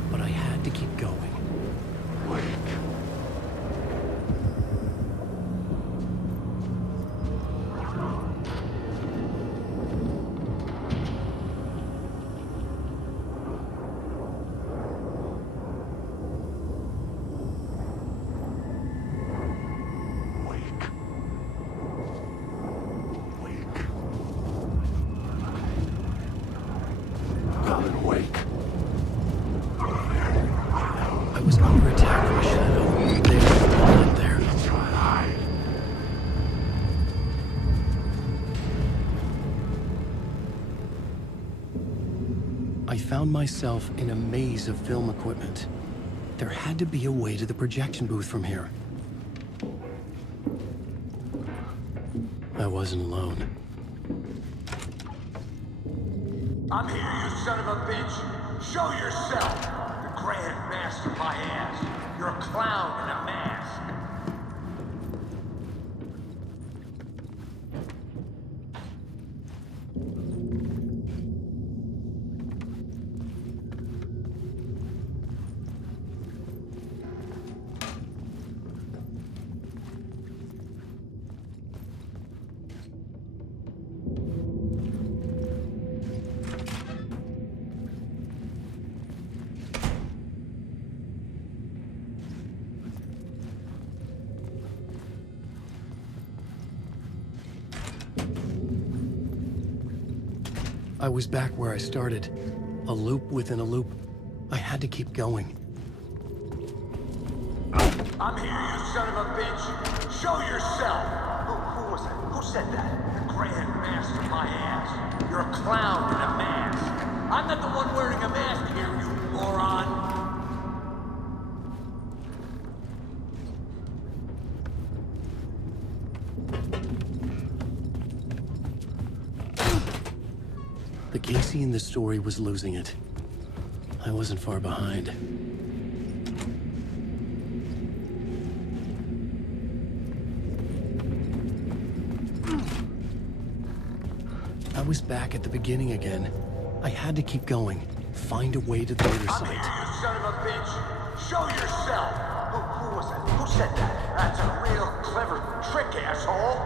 but I had to keep going. I found myself in a maze of film equipment. There had to be a way to the projection booth from here. I wasn't alone. I'm here, you son of a bitch! Show yourself! The Grand Master my ass! You're a clown in a mask! I was back where I started. A loop within a loop. I had to keep going. I'm here, you son of a bitch! Show yourself! Who was it? Who said that? The Grand Master my ass! You're a clown in a mask! I'm not the one wearing a mask here, you moron! The Casey in the story was losing it. I wasn't far behind. was back at the beginning again. I had to keep going. Find a way to the murder I'm site. here, you son of a bitch! Show yourself! Who was that? Who said that? That's a real clever trick, asshole!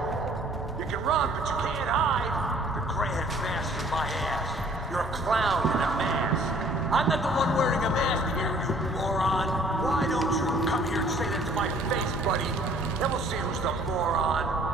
You can run, but you can't hide! The Grand Master, my ass! You're a clown in a mask! I'm not the one wearing a mask here, you moron! Why don't you come here and say that to my face, buddy? Then we'll see who's the moron.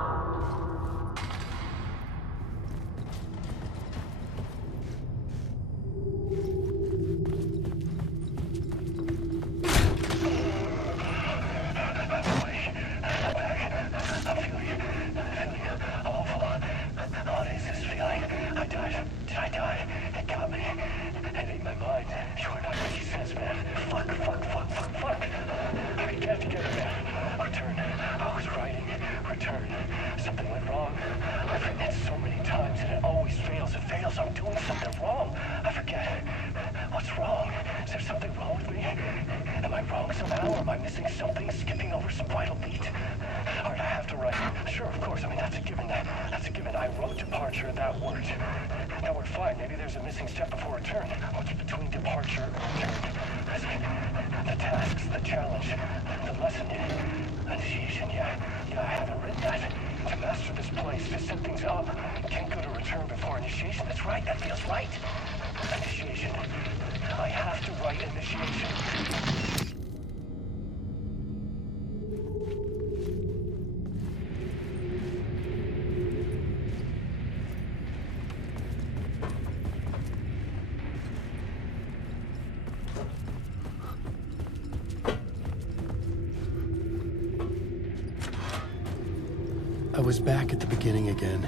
I was back at the beginning again.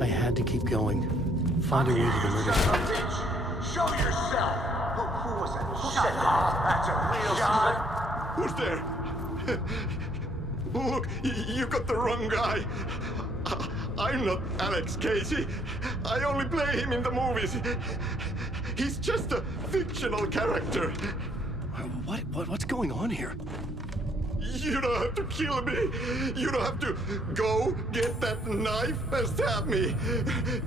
I had to keep going. Find a way to the murder site. Show yourself! Who was that? Who said that? That's a real Who's there? Look, you got the wrong guy. I'm not Alex Casey. I only play him in the movies. He's just a fictional character. What's going on here? You don't have to kill me. You don't have to go get that knife and stab me.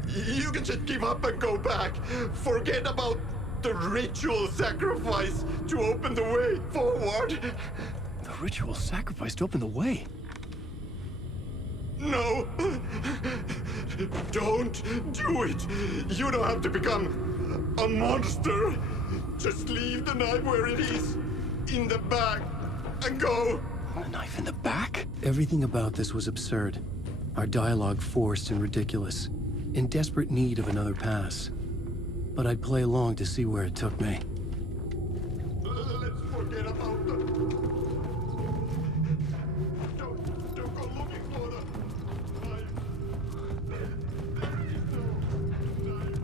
You can just give up and go back. Forget about the ritual sacrifice to open the way forward. The ritual sacrifice to open the way? No. Don't do it. You don't have to become a monster. Just leave the knife where it is, in the back, and go. A knife in the back? Everything about this was absurd. Our dialogue forced and ridiculous. In desperate need of another pass. But I'd play along to see where it took me. Let's forget about the... Don't go looking for the knife. There is no knife.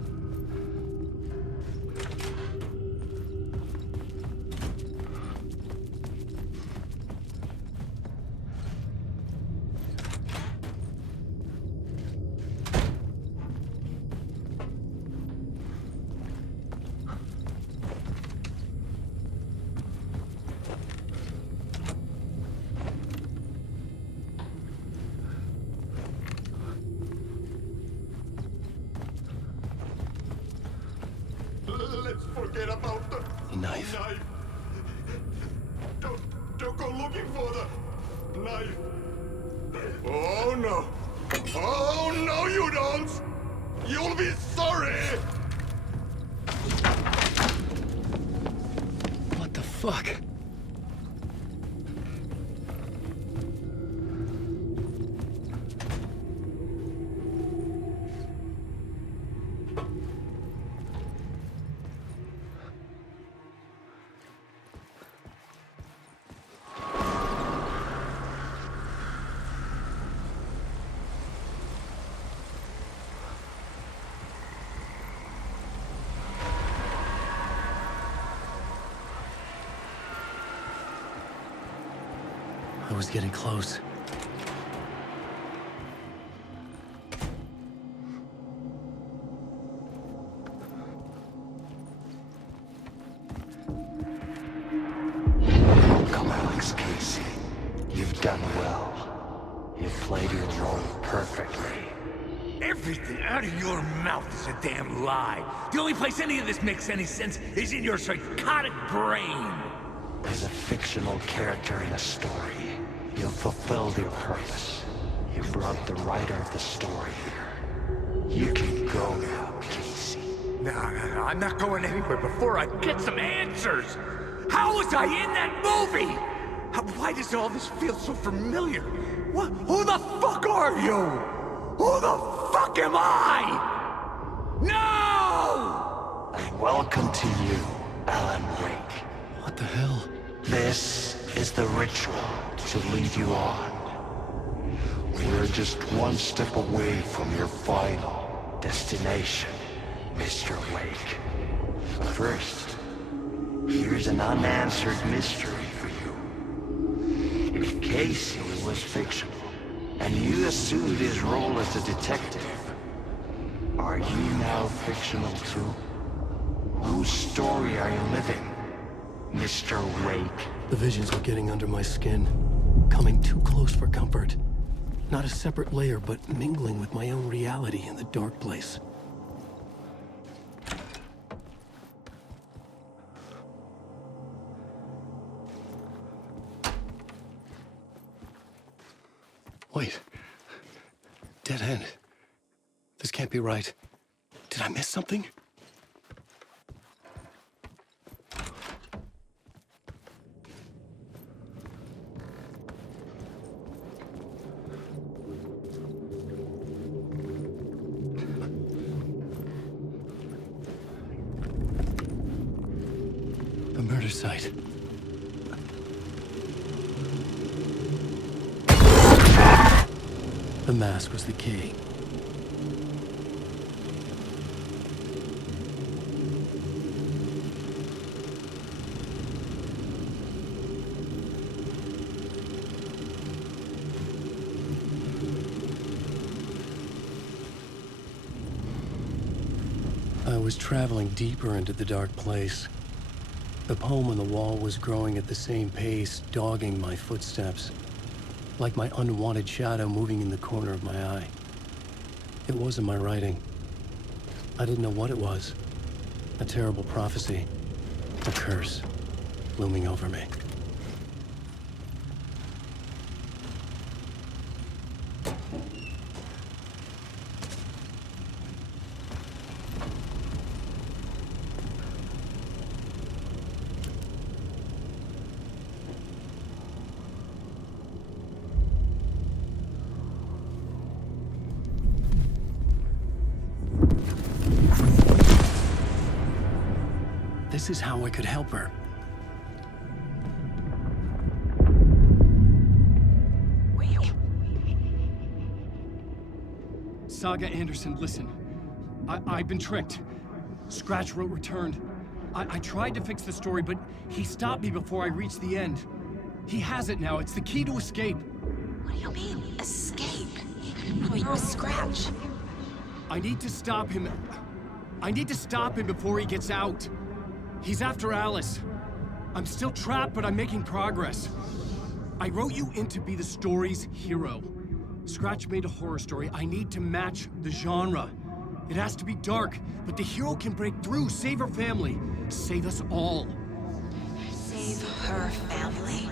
Let's forget about the knife. Don't go looking for the knife. Oh no. Oh no, you don't. You'll be sorry. What the fuck? I was getting close. Come, Alex Casey. You've done well. You've played your role perfectly. Everything out of your mouth is a damn lie. The only place any of this makes any sense is in your psychotic brain. As a fictional character in a story, you've fulfilled your purpose. You brought the writer of the story here. You can go now, Casey. No, I'm not going anywhere before I get some answers. How was I in that movie? Why does all this feel so familiar? What? Who the fuck are you? Who the fuck am I? No! And welcome to you, Alan Wake. What the hell? This is the ritual to lead you on. We're just one step away from your final destination, Mr. Wake. But first, here's an unanswered mystery for you. If Casey was fictional, and you assumed his role as a detective, are you now fictional too? Whose story are you living, Mr. Wake? The visions were getting under my skin, coming too close for comfort. Not a separate layer, but mingling with my own reality in the dark place. Wait. Dead end. This can't be right. Did I miss something? The murder site. The mask was the key. I was traveling deeper into the dark place. The poem on the wall was growing at the same pace, dogging my footsteps. Like my unwanted shadow moving in the corner of my eye. It wasn't my writing. I didn't know what it was. A terrible prophecy. A curse looming over me. This is how I could help her. Saga Anderson, listen. I've been tricked. Scratch wrote returned. I tried to fix the story, but he stopped me before I reached the end. He has it now. It's the key to escape. What do you mean, escape? Wait, Scratch. I need to stop him. I need to stop him before he gets out. He's after Alice. I'm still trapped, but I'm making progress. I wrote you in to be the story's hero. Scratch made a horror story. I need to match the genre. It has to be dark, but the hero can break through, save her family, save us all. Save her family?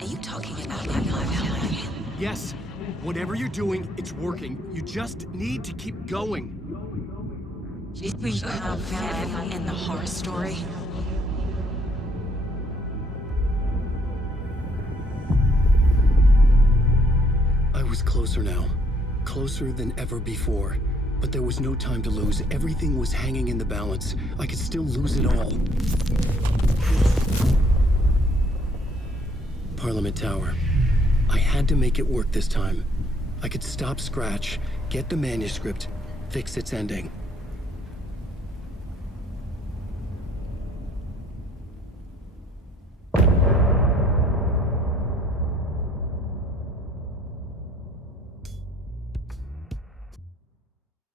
Are you talking about my family? Yes. Whatever you're doing, it's working. You just need to keep going. We have family in the horror story. I was closer now. Closer than ever before. But there was no time to lose. Everything was hanging in the balance. I could still lose it all. Parliament Tower. I had to make it work this time. I could stop Scratch, get the manuscript, fix its ending.